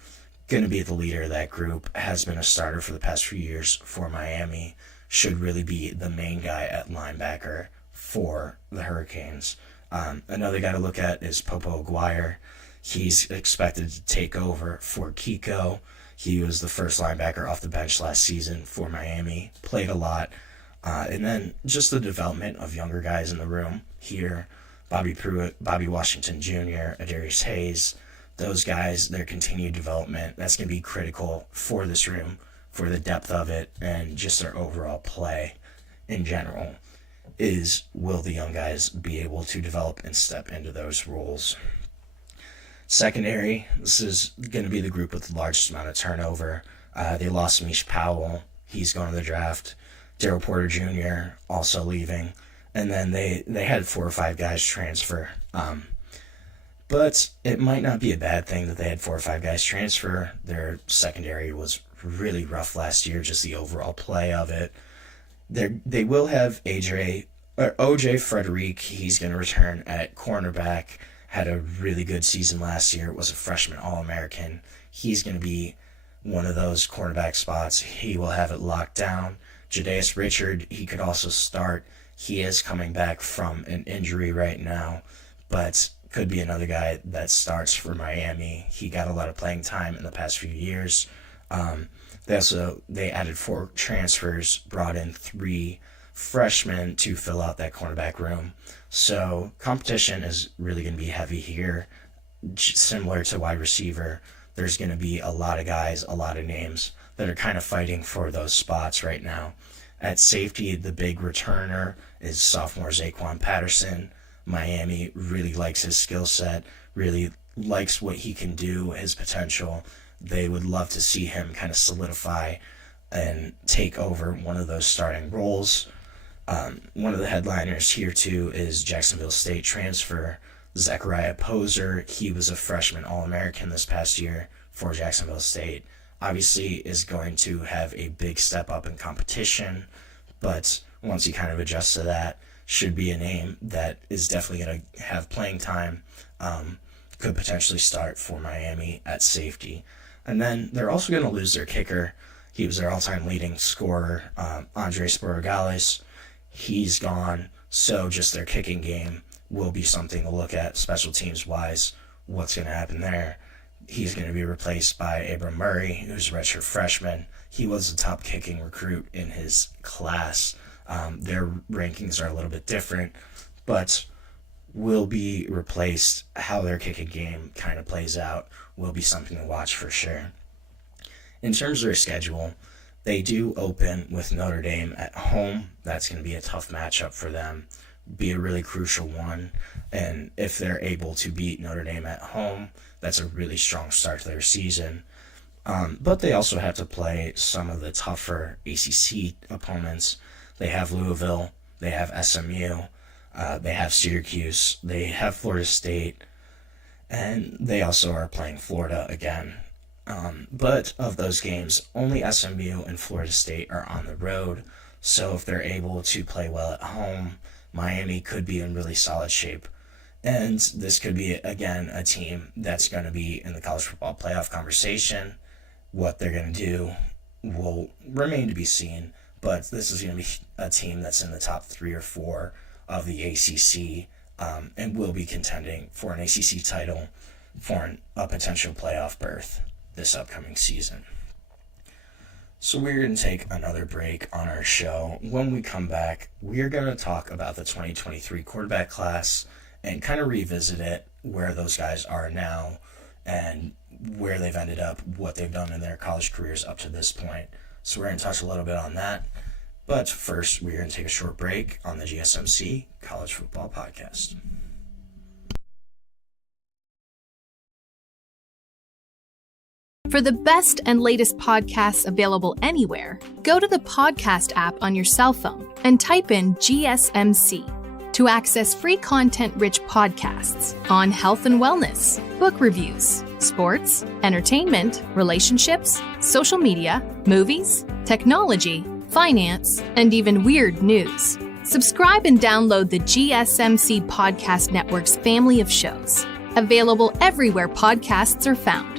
Going to be the leader of that group. Has been a starter for the past few years for Miami. Should really be the main guy at linebacker for the Hurricanes. Another guy to look at is Popo Aguirre. He's expected to take over for Kiko. He was the first linebacker off the bench last season for Miami. Played a lot. And then just the development of younger guys in the room here. Bobby Pruitt, Bobby Washington Jr., Adarius Hayes. Those guys, their continued development, that's going to be critical for this room, for the depth of it, and just their overall play in general. Will the young guys be able to develop and step into those roles? Secondary, this is going to be the group with the largest amount of turnover. They lost Mish Powell. He's going to the draft. Daryl Porter Jr. also leaving. And then they had 4 or 5 guys transfer. But it might not be a bad thing that they had 4 or 5 guys transfer. Their secondary was really rough last year, just the overall play of it. They will have OJ Frederic. He's going to return at cornerback. Had a really good season last year. Was a freshman All-American. He's going to be one of those cornerback spots. He will have it locked down. Jadaeus Richard, he could also start. He is coming back from an injury right now, but could be another guy that starts for Miami. He got a lot of playing time in the past few years. They added 4 transfers, brought in 3 freshmen to fill out that cornerback room. So competition is really going to be heavy here similar to wide receiver, there's going to be a lot of guys, a lot of names that are kind of fighting for those spots right now. At safety, the big returner is sophomore Zaquan Patterson. Miami really likes his skill set, really likes what he can do, his potential. They would love to see him kind of solidify and take over one of those starting roles. One of the headliners here, too, is Jacksonville State transfer Zachariah Poser. He was a freshman All-American this past year for Jacksonville State. Obviously is going to have a big step up in competition, but once he kind of adjusts to that, should be a name that is definitely going to have playing time, could potentially start for Miami at safety. And then they're also going to lose their kicker. He was their all-time leading scorer, Andre Sporogales. He's gone, so just their kicking game will be something to look at special teams-wise, what's going to happen there. He's going to be replaced by Abram Murray, who's a redshirt freshman. He was the top kicking recruit in his class. Their rankings are a little bit different, but will be replaced. How their kicking game kind of plays out will be something to watch for sure. In terms of their schedule, they do open with Notre Dame at home. That's going to be a tough matchup for them, be a really crucial one. And if they're able to beat Notre Dame at home, that's a really strong start to their season. But they also have to play some of the tougher ACC opponents. They have Louisville, they have SMU, they have Syracuse, they have Florida State, and they also are playing Florida again. But of those games, only SMU and Florida State are on the road. So if they're able to play well at home, Miami could be in really solid shape. And this could be, again, a team that's going to be in the college football playoff conversation. What they're going to do will remain to be seen. But this is going to be a team that's in the top 3 or 4 of the ACC and will be contending for an ACC title for a potential playoff berth this upcoming season. So we're going to take another break on our show. When we come back, we're going to talk about the 2023 quarterback class and kind of revisit it, where those guys are now and where they've ended up, what they've done in their college careers up to this point. So we're going to touch a little bit on that. But first, we're going to take a short break on the GSMC College Football Podcast. For the best and latest podcasts available anywhere, go to the podcast app on your cell phone and type in GSMC to access free content-rich podcasts on health and wellness, book reviews, sports, entertainment, relationships, social media, movies, technology, finance, and even weird news. Subscribe and download the GSMC Podcast Network's family of shows, available everywhere podcasts are found.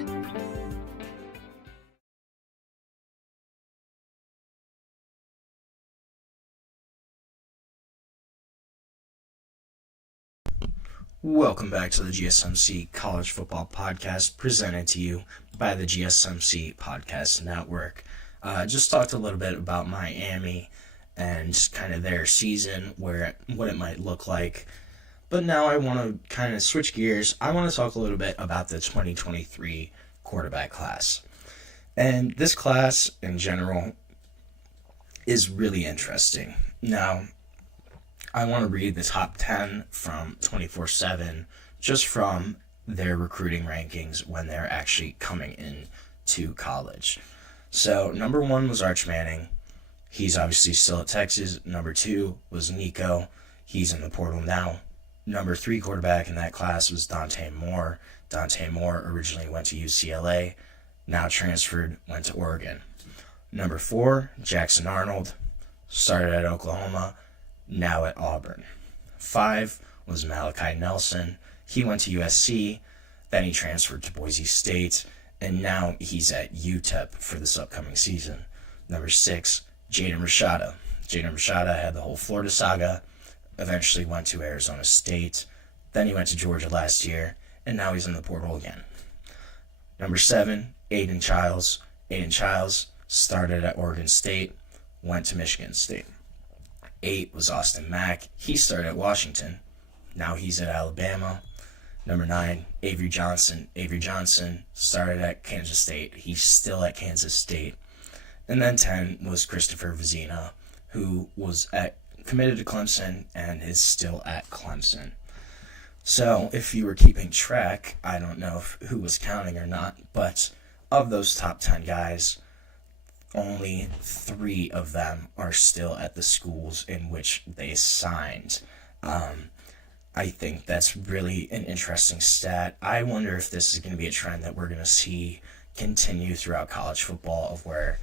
Welcome back to the GSMC College Football Podcast, presented to you by the GSMC Podcast Network. Just talked a little bit about Miami and kind of their season, what it might look like. But now I want to kind of switch gears. I want to talk a little bit about the 2023 quarterback class. And this class in general is really interesting. Now, I want to read the top 10 from 24/7, just from their recruiting rankings when they're actually coming in to college. So, number 1 was Arch Manning. He's obviously still at Texas. Number 2 was Nico. He's in the portal now. Number 3 quarterback in that class was Dante Moore. Dante Moore originally went to UCLA, now transferred, went to Oregon. Number 4, Jackson Arnold. Started at Oklahoma, now at Auburn. 5 was Malachi Nelson. He went to USC, then he transferred to Boise State, and now he's at UTEP for this upcoming season. Number 6, Jaden Rashada. Jaden Rashada had the whole Florida saga, eventually went to Arizona State, then he went to Georgia last year, and now he's in the portal again. Number 7, Aiden Childs. Aiden Childs started at Oregon State, went to Michigan State. 8 was Austin Mack. He started at Washington. Now he's at Alabama. Number 9, Avery Johnson. Avery Johnson started at Kansas State. He's still at Kansas State. And then 10 was Christopher Vizina, who was committed to Clemson and is still at Clemson. So if you were keeping track, I don't know who was counting or not, but of those top 10 guys, only 3 of them are still at the schools in which they signed. I think that's really an interesting stat. I wonder if this is going to be a trend that we're going to see continue throughout college football, of where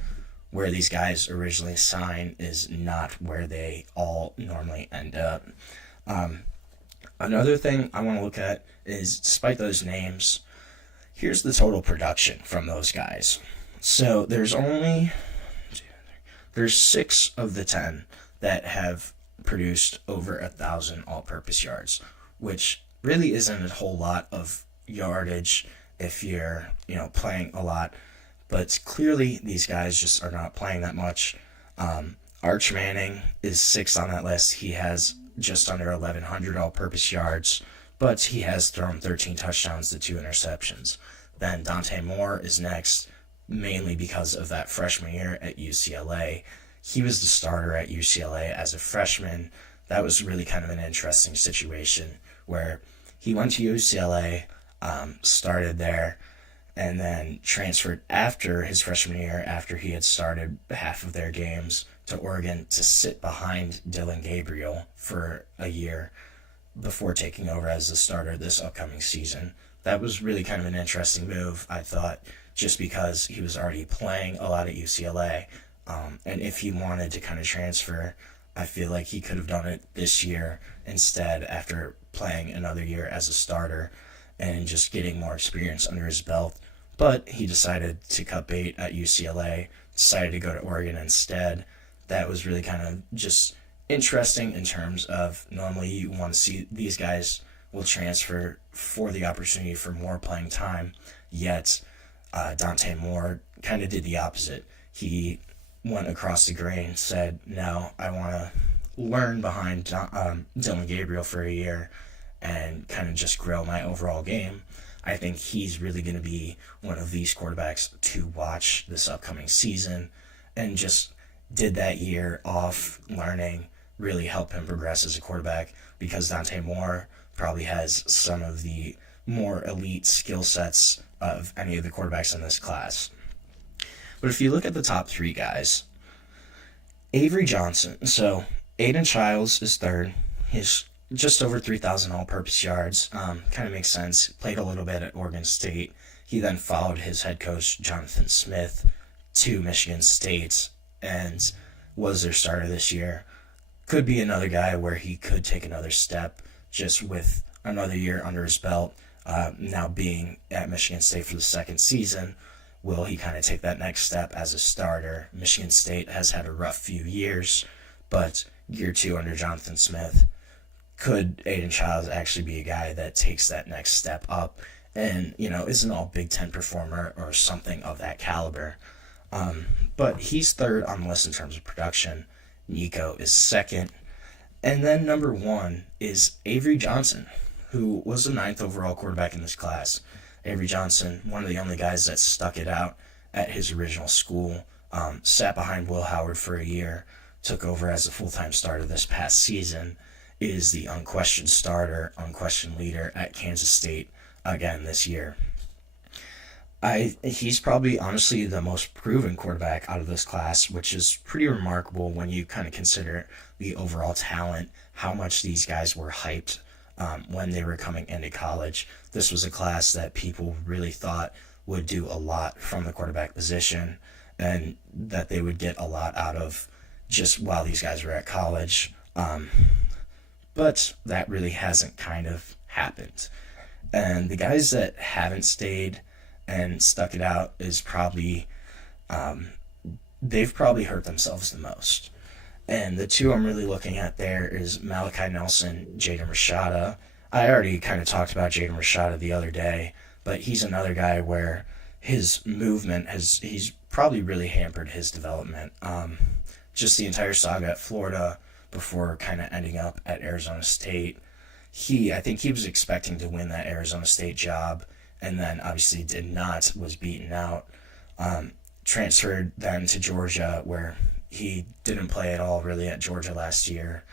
these guys originally sign is not where they all normally end up. Another thing I want to look at is, despite those names, here's the total production from those guys. So there's 6 of the 10 that have produced over 1,000 all-purpose yards, which really isn't a whole lot of yardage if you're, playing a lot. But clearly these guys just are not playing that much. Arch Manning is 6th on that list. He has just under 1,100 all-purpose yards, but he has thrown 13 touchdowns to 2 interceptions. Then Dante Moore is next, mainly because of that freshman year at UCLA. He was the starter at UCLA as a freshman. That was really kind of an interesting situation where he went to UCLA, started there, and then transferred after his freshman year, after he had started half of their games, to Oregon to sit behind Dillon Gabriel for a year before taking over as the starter this upcoming season. That was really kind of an interesting move, I thought, just because he was already playing a lot at UCLA. And if he wanted to kind of transfer, I feel like he could have done it this year instead, after playing another year as a starter and just getting more experience under his belt. But he decided to cut bait at UCLA, decided to go to Oregon instead. That was really kind of just interesting in terms of, normally you want to see these guys will transfer for the opportunity for more playing time, yet Dante Moore kind of did the opposite. He went across the grain, said, no, I want to learn behind Dillon Gabriel for a year and kind of just grow my overall game. I think he's really going to be one of these quarterbacks to watch this upcoming season, and just did that year off learning really help him progress as a quarterback, because Dante Moore probably has some of the more elite skill sets of any of the quarterbacks in this class. But if you look at the top 3 guys, Avery Johnson, so Aiden Childs is 3rd. He's just over 3,000 all-purpose yards. Kind of makes sense. Played a little bit at Oregon State. He then followed his head coach, Jonathan Smith, to Michigan State and was their starter this year. Could be another guy where he could take another step just with another year under his belt. Now being at Michigan State for the 2nd season, will he kind of take that next step as a starter? Michigan State has had a rough few years, but year 2 under Jonathan Smith, could Aiden Childs actually be a guy that takes that next step up and, isn't all Big Ten performer or something of that caliber? But he's 3rd on the list in terms of production. Nico is 2nd. And then number 1 is Avery Johnson, who was the 9th overall quarterback in this class. Avery Johnson, one of the only guys that stuck it out at his original school, sat behind Will Howard for a year, took over as a full-time starter this past season, is the unquestioned starter, unquestioned leader at Kansas State again this year. He's probably, honestly, the most proven quarterback out of this class, which is pretty remarkable when you kind of consider the overall talent, how much these guys were hyped when they were coming into college. This was a class that people really thought would do a lot from the quarterback position, and that they would get a lot out of just while these guys were at college. But that really hasn't kind of happened. And the guys that haven't stayed and stuck it out is probably, they've probably hurt themselves the most. And the 2 I'm really looking at there is Malachi Nelson, Jaden Rashada. I already kind of talked about Jaden Rashada the other day, but he's another guy where his movement he's probably really hampered his development. Just the entire saga at Florida before kind of ending up at Arizona State. I think he was expecting to win that Arizona State job, and then obviously did not, was beaten out. Transferred then to Georgia, where he didn't play at all really at Georgia last year.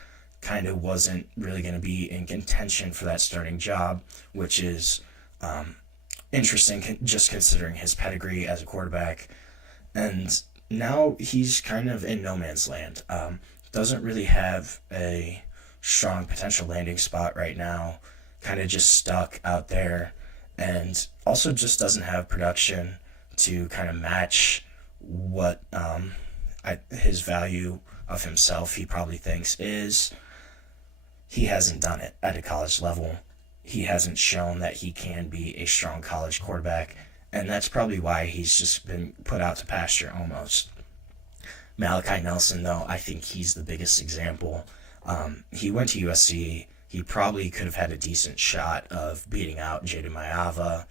Kind of wasn't really going to be in contention for that starting job, which is interesting just considering his pedigree as a quarterback. And now he's kind of in no man's land. Doesn't really have a strong potential landing spot right now. Kind of just stuck out there. And also just doesn't have production to kind of match what his value of himself he probably thinks is. He hasn't done it at a college level. He hasn't shown that he can be a strong college quarterback, and that's probably why he's just been put out to pasture almost. Malachi Nelson, though, I think he's the biggest example. He went to USC. He probably could have had a decent shot of beating out Jaden Maiava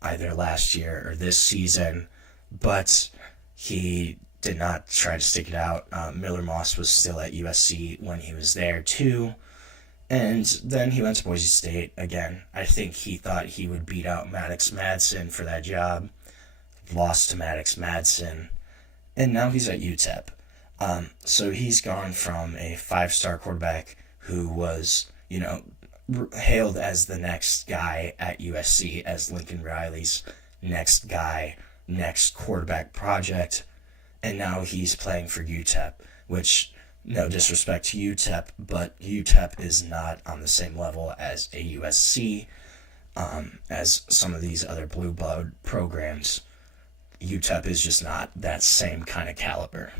either last year or this season, but he did not try to stick it out. Miller Moss was still at USC when he was there too. And then he went to Boise State again. I think he thought he would beat out Maddox Madsen for that job. Lost to Maddox Madsen. And now he's at UTEP. So he's gone from a 5-star quarterback who was, hailed as the next guy at USC, as Lincoln Riley's next guy, next quarterback project. And now he's playing for UTEP, which, no disrespect to UTEP, but UTEP is not on the same level as a USC, as some of these other blue blood programs. UTEP is just not that same kind of caliber.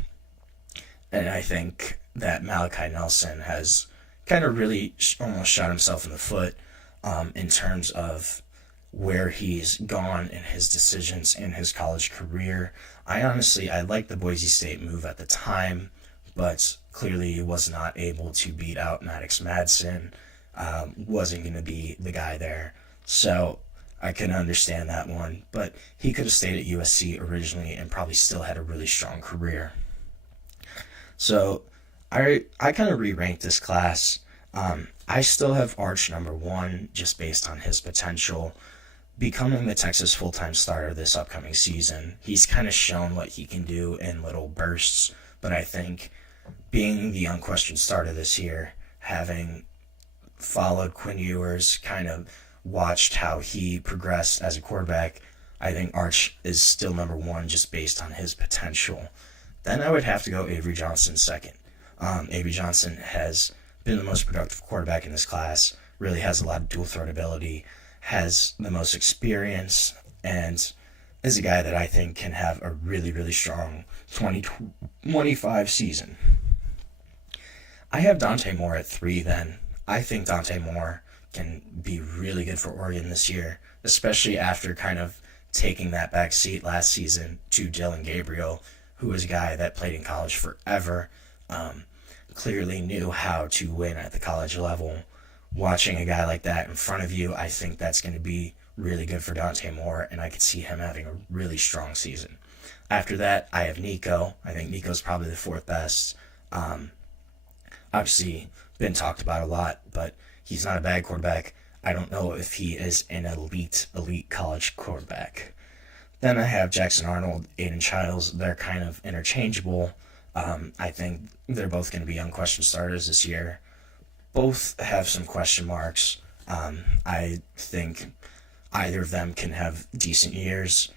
And I think that Malachi Nelson has kind of really almost shot himself in the foot in terms of where he's gone in his decisions in his college career. I liked the Boise State move at the time, but clearly he was not able to beat out Maddox Madsen, wasn't going to be the guy there. So I can understand that one, but he could have stayed at USC originally and probably still had a really strong career. So I kind of re-ranked this class. I still have Arch number 1 just based on his potential becoming the Texas full-time starter this upcoming season. He's kind of shown what he can do in little bursts, but I think being the unquestioned starter this year, having followed Quinn Ewers, kind of watched how he progressed as a quarterback, I think Arch is still number 1 just based on his potential. Then I would have to go Avery Johnson second. Avery Johnson has been the most productive quarterback in this class, really has a lot of dual threat ability, has the most experience, and is a guy that I think can have a really, really strong 2025 season. I have Dante Moore at 3 then. I think Dante Moore can be really good for Oregon this year, especially after kind of taking that back seat last season to Dylan Gabriel, who was a guy that played in college forever, clearly knew how to win at the college level. Watching a guy like that in front of you, I think that's going to be really good for Dante Moore, and I could see him having a really strong season. After that, I have Nico. I think Nico's probably the 4th best. Obviously, been talked about a lot, but he's not a bad quarterback. I don't know if he is an elite college quarterback. Then I have Jackson Arnold, Aiden Childs. They're kind of interchangeable. I think they're both going to be unquestioned starters this year. Both have some question marks. I think either of them can have decent years.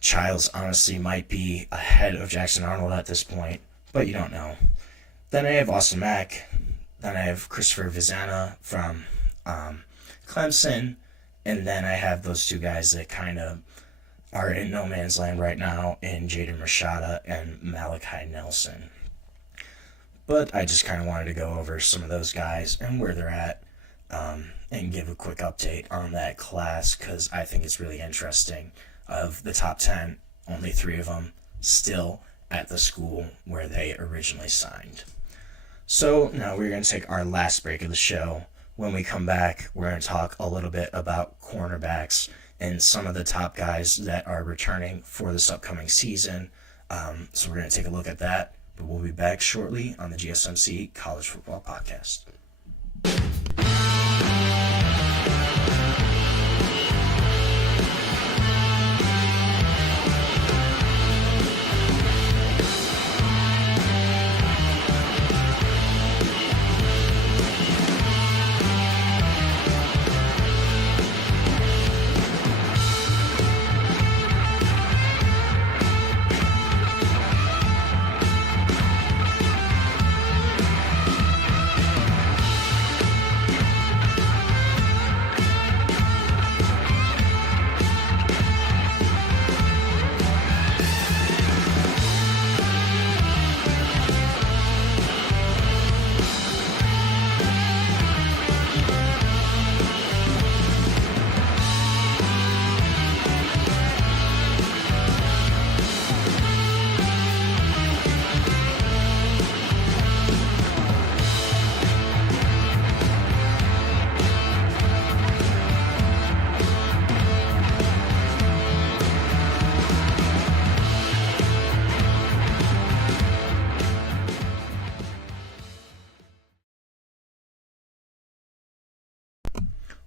Childs honestly might be ahead of Jackson Arnold at this point, but you don't know. Then I have Austin Mack. Then I have Christopher Vizana from Clemson. And then I have those 2 guys that kind of are in no man's land right now in Jaden Rashada and Malachi Nelson. But I just kind of wanted to go over some of those guys and where they're at, and give a quick update on that class, because I think it's really interesting. Of the top 10, only 3 of them still at the school where they originally signed. So now we're going to take our last break of the show. When we come back, we're going to talk a little bit about cornerbacks and some of the top guys that are returning for this upcoming season. So we're going to take a look at that. But we'll be back shortly on the GSMC College Football Podcast.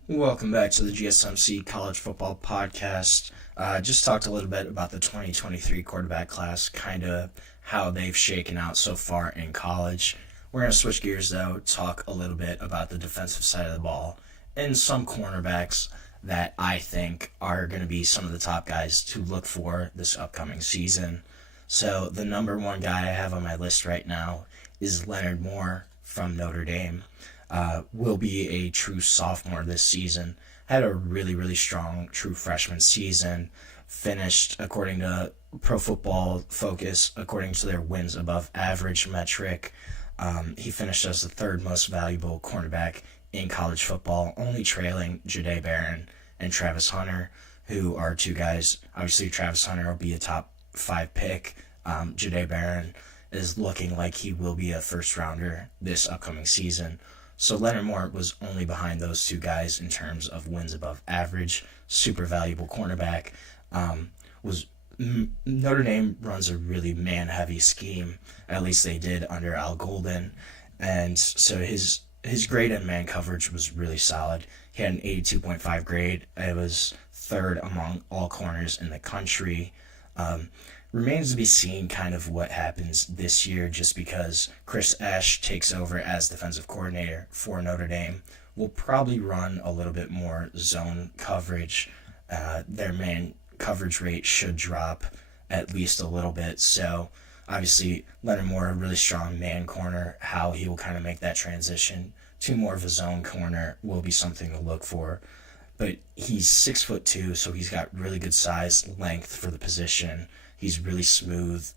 Welcome back to the GSMC College Football Podcast. Just talked a little bit about the 2023 quarterback class, kind of how they've shaken out so far in college. We're going to switch gears, though, talk a little bit about the defensive side of the ball and some cornerbacks that I think are going to be some of the top guys to look for this upcoming season. So the number one guy I have on my list right now is Leonard Moore from Notre Dame. Will be a true sophomore this season. Had a really, really strong true freshman season. Finished, according to Pro Football Focus, according to their wins above average metric, he finished as the third most valuable cornerback in college football, only trailing Jahdae Barron and Travis Hunter, who are two guys. Obviously, Travis Hunter will be a top 5 pick. Jahdae Barron is looking like he will be a first-rounder this upcoming season. So Leonard Moore was only behind those two guys in terms of wins above average. Super valuable cornerback. Notre Dame runs a really man-heavy scheme. At least they did under Al Golden. And so his grade in man coverage was really solid. He had an 82.5 grade. It was third among all corners in the country. Remains to be seen kind of what happens this year, just because Chris Ash takes over as defensive coordinator for Notre Dame. Will probably run a little bit more zone coverage. Their man coverage rate should drop at least a little bit. So obviously Leonard Moore, a really strong man corner. How he will kind of make that transition to more of a zone corner will be something to look for. But he's 6'2", so he's got really good size, length for the position. He's really smooth,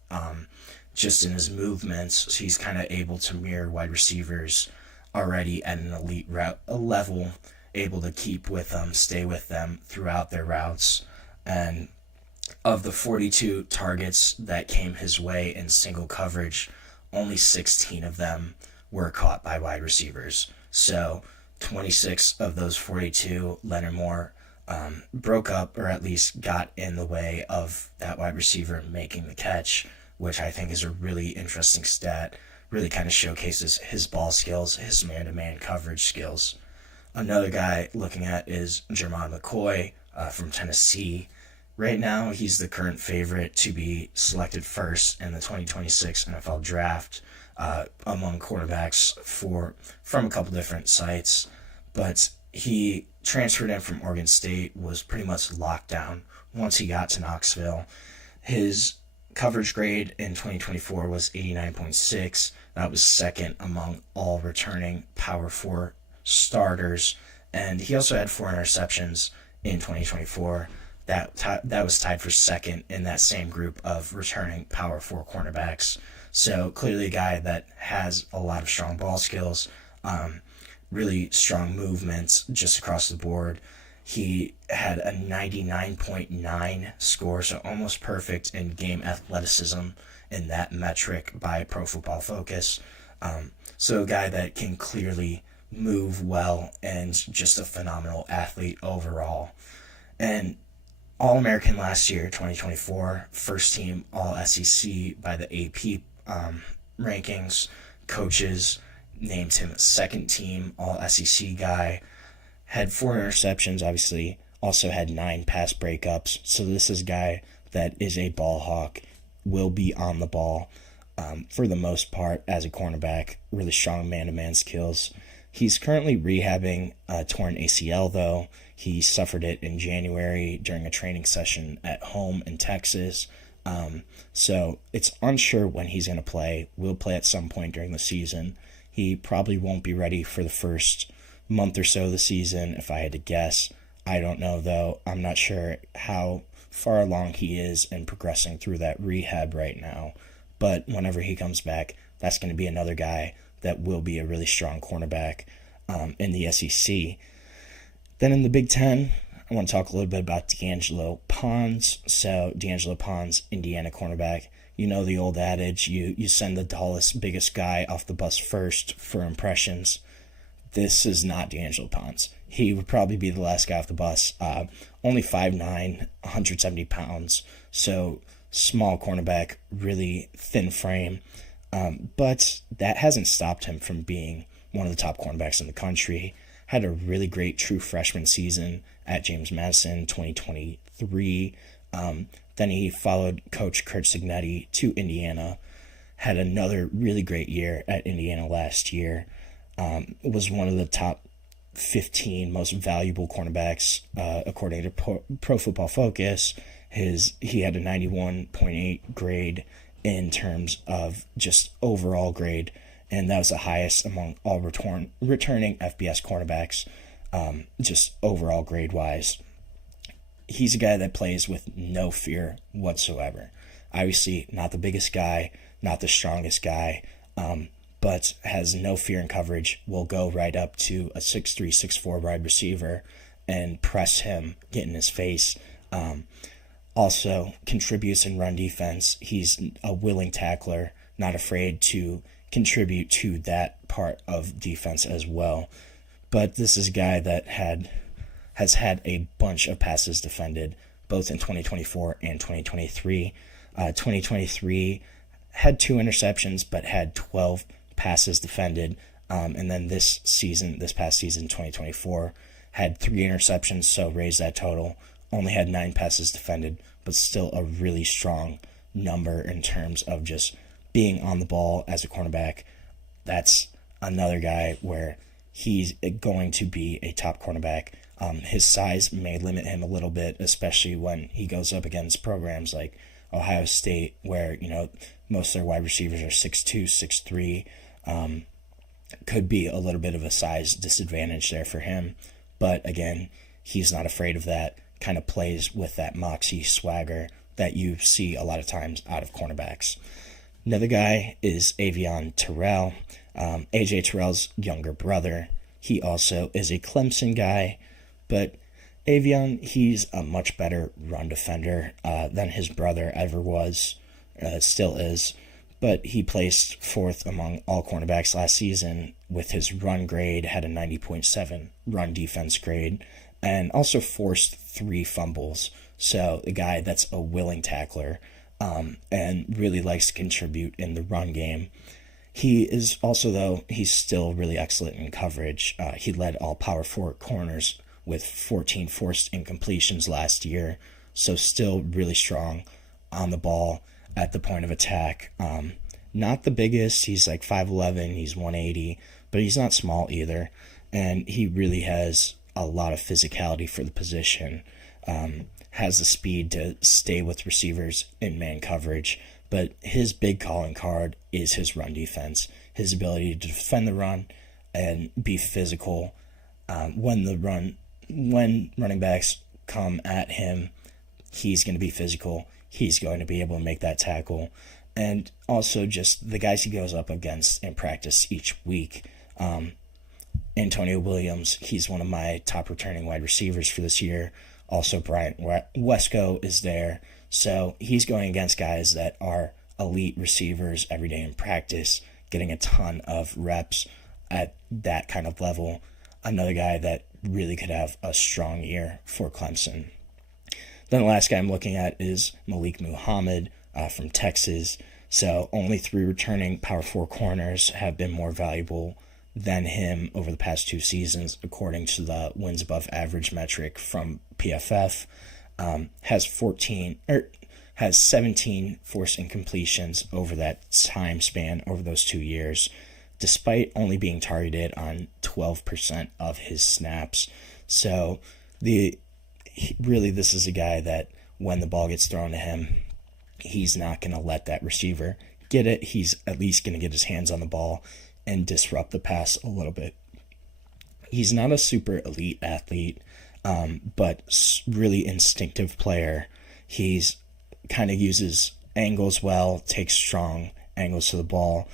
just in his movements. So he's kind of able to mirror wide receivers already at an elite level, able to keep with them, stay with them throughout their routes. And of the 42 targets that came his way in single coverage, only 16 of them were caught by wide receivers. So 26 of those 42, Leonard Moore broke up, or at least got in the way of that wide receiver making the catch, which I think is a really interesting stat. Really kind of showcases his ball skills, his man-to-man coverage skills. Another guy looking at is Jermon McCoy from Tennessee. Right now, he's the current favorite to be selected first in the 2026 NFL Draft among quarterbacks from a couple different sites. But he transferred in from Oregon State, was pretty much locked down once he got to Knoxville. His coverage grade in 2024 was 89.6. That was second among all returning Power 4 starters. And he also had 4 interceptions in 2024. That was tied for second in that same group of returning Power 4 cornerbacks. So clearly a guy that has a lot of strong ball skills, really strong movements just across the board. He had a 99.9 score, so almost perfect in game athleticism in that metric by Pro Football Focus. So a guy that can clearly move well and just a phenomenal athlete overall. And All-American last year, 2024, first team All-SEC by the AP rankings. Coaches named him second team All-SEC guy. Had 4 interceptions, obviously. Also had 9 pass breakups. So this is a guy that is a ball hawk, will be on the ball for the most part as a cornerback. Really strong man-to-man skills. He's currently rehabbing a torn ACL, though. He suffered it in January during a training session at home in Texas. So it's unsure when he's going to play. Will play at some point during the season. He probably won't be ready for the first month or so of the season, if I had to guess. I don't know, though. I'm not sure how far along he is in progressing through that rehab right now. But whenever he comes back, that's going to be another guy that will be a really strong cornerback in the SEC. Then in the Big Ten, I want to talk a little bit about D'Angelo Pons. So D'Angelo Pons, Indiana cornerback. You know the old adage, you send the tallest, biggest guy off the bus first for impressions. This is not D'Angelo Pons. He would probably be the last guy off the bus. Only 5'9", 170 pounds. So small cornerback, really thin frame. But that hasn't stopped him from being one of the top cornerbacks in the country. had a really great true freshman season at James Madison 2023. Then he followed Coach Kurt Signetti to Indiana, had another really great year at Indiana last year, was one of the top 15 most valuable cornerbacks according to Pro Football Focus. He had a 91.8 grade in terms of just overall grade, and that was the highest among all returning FBS cornerbacks, just overall grade wise. He's a guy that plays with no fear whatsoever. Obviously, not the biggest guy, not the strongest guy, but has no fear in coverage, will go right up to a 6'3", 6'4" wide receiver and press him, get in his face. Also contributes in run defense. He's a willing tackler, not afraid to contribute to that part of defense as well. But this is a guy that has had a bunch of passes defended, both in 2024 and 2023. 2023 had 2 interceptions, but had 12 passes defended. And then this past season, 2024, had 3 interceptions, so raised that total. Only had 9 passes defended, but still a really strong number in terms of just being on the ball as a cornerback. That's another guy where he's going to be a top cornerback. His size may limit him a little bit, especially when he goes up against programs like Ohio State, where, most of their wide receivers are 6'2", 6'3". Could be a little bit of a size disadvantage there for him. But again, he's not afraid of that. Kind of plays with that moxie swagger that you see a lot of times out of cornerbacks. Another guy is Avion Terrell, AJ Terrell's younger brother. He also is a Clemson guy, but Avion, he's a much better run defender than his brother ever was, still is. But he placed 4th among all cornerbacks last season with his run grade, had a 90.7 run defense grade, and also forced 3 fumbles. So a guy that's a willing tackler and really likes to contribute in the run game. He is also, though, he's still really excellent in coverage. He led all Power 4 corners with 14 forced incompletions last year. So still really strong on the ball at the point of attack. Not the biggest. He's like 5'11", he's 180, but he's not small either. And he really has a lot of physicality for the position. Has the speed to stay with receivers in man coverage, but his big calling card is his run defense, his ability to defend the run and be physical. When running backs come at him, he's going to be physical. He's going to be able to make that tackle. And also just the guys he goes up against in practice each week. Antonio Williams, he's one of my top returning wide receivers for this year. Also, Bryant Wesco is there. So he's going against guys that are elite receivers every day in practice, getting a ton of reps at that kind of level. Another guy that really could have a strong year for Clemson. Then the last guy I'm looking at is Malik Muhammad from Texas. So only 3 returning Power 4 corners have been more valuable than him over the past 2 seasons, according to the wins above average metric from PFF. Has 17 forced incompletions over that time span over those 2 years, despite only being targeted on 12% of his snaps. So this is a guy that when the ball gets thrown to him, he's not going to let that receiver get it. He's at least going to get his hands on the ball and disrupt the pass a little bit. He's not a super elite athlete, but really instinctive player. He's kind of uses angles well, takes strong angles to the ball,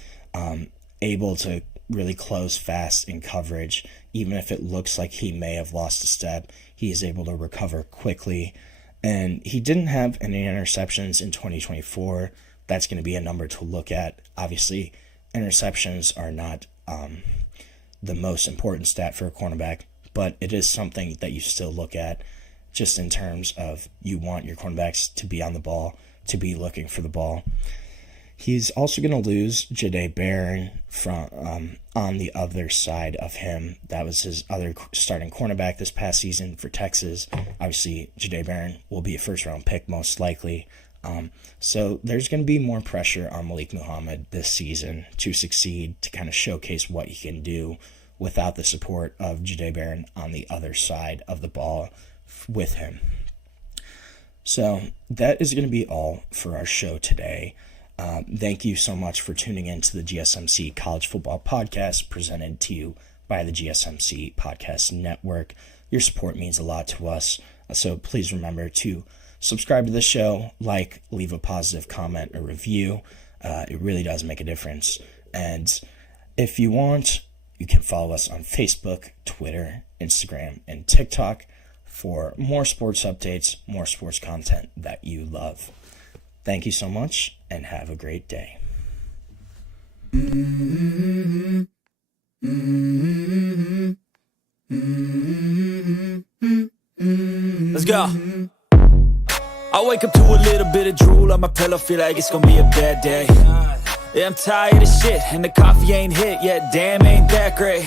able to really close fast in coverage. Even if it looks like he may have lost a step, he is able to recover quickly. And he didn't have any interceptions in 2024. That's going to be a number to look at. Obviously, interceptions are not the most important stat for a cornerback, but it is something that you still look at just in terms of you want your cornerbacks to be on the ball, to be looking for the ball. He's also going to lose Jahdae Barron from on the other side of him. That was his other starting cornerback this past season for Texas. Obviously, Jahdae Barron will be a first-round pick most likely. So there's going to be more pressure on Malik Muhammad this season to succeed, to kind of showcase what he can do without the support of Jahdae Barron on the other side of the ball with him. So that is going to be all for our show today. Thank you so much for tuning in to the GSMC College Football Podcast, presented to you by the GSMC Podcast Network. Your support means a lot to us, so please remember to subscribe to the show, leave a positive comment or review. It really does make a difference. And if you want, you can follow us on Facebook, Twitter, Instagram, and TikTok for more sports updates, more sports content that you love. Thank you so much, and have a great day. Let's go. I wake up to a little bit of drool on my pillow, feel like it's gonna be a bad day. Yeah, I'm tired of shit, and the coffee ain't hit yet, damn, ain't that great.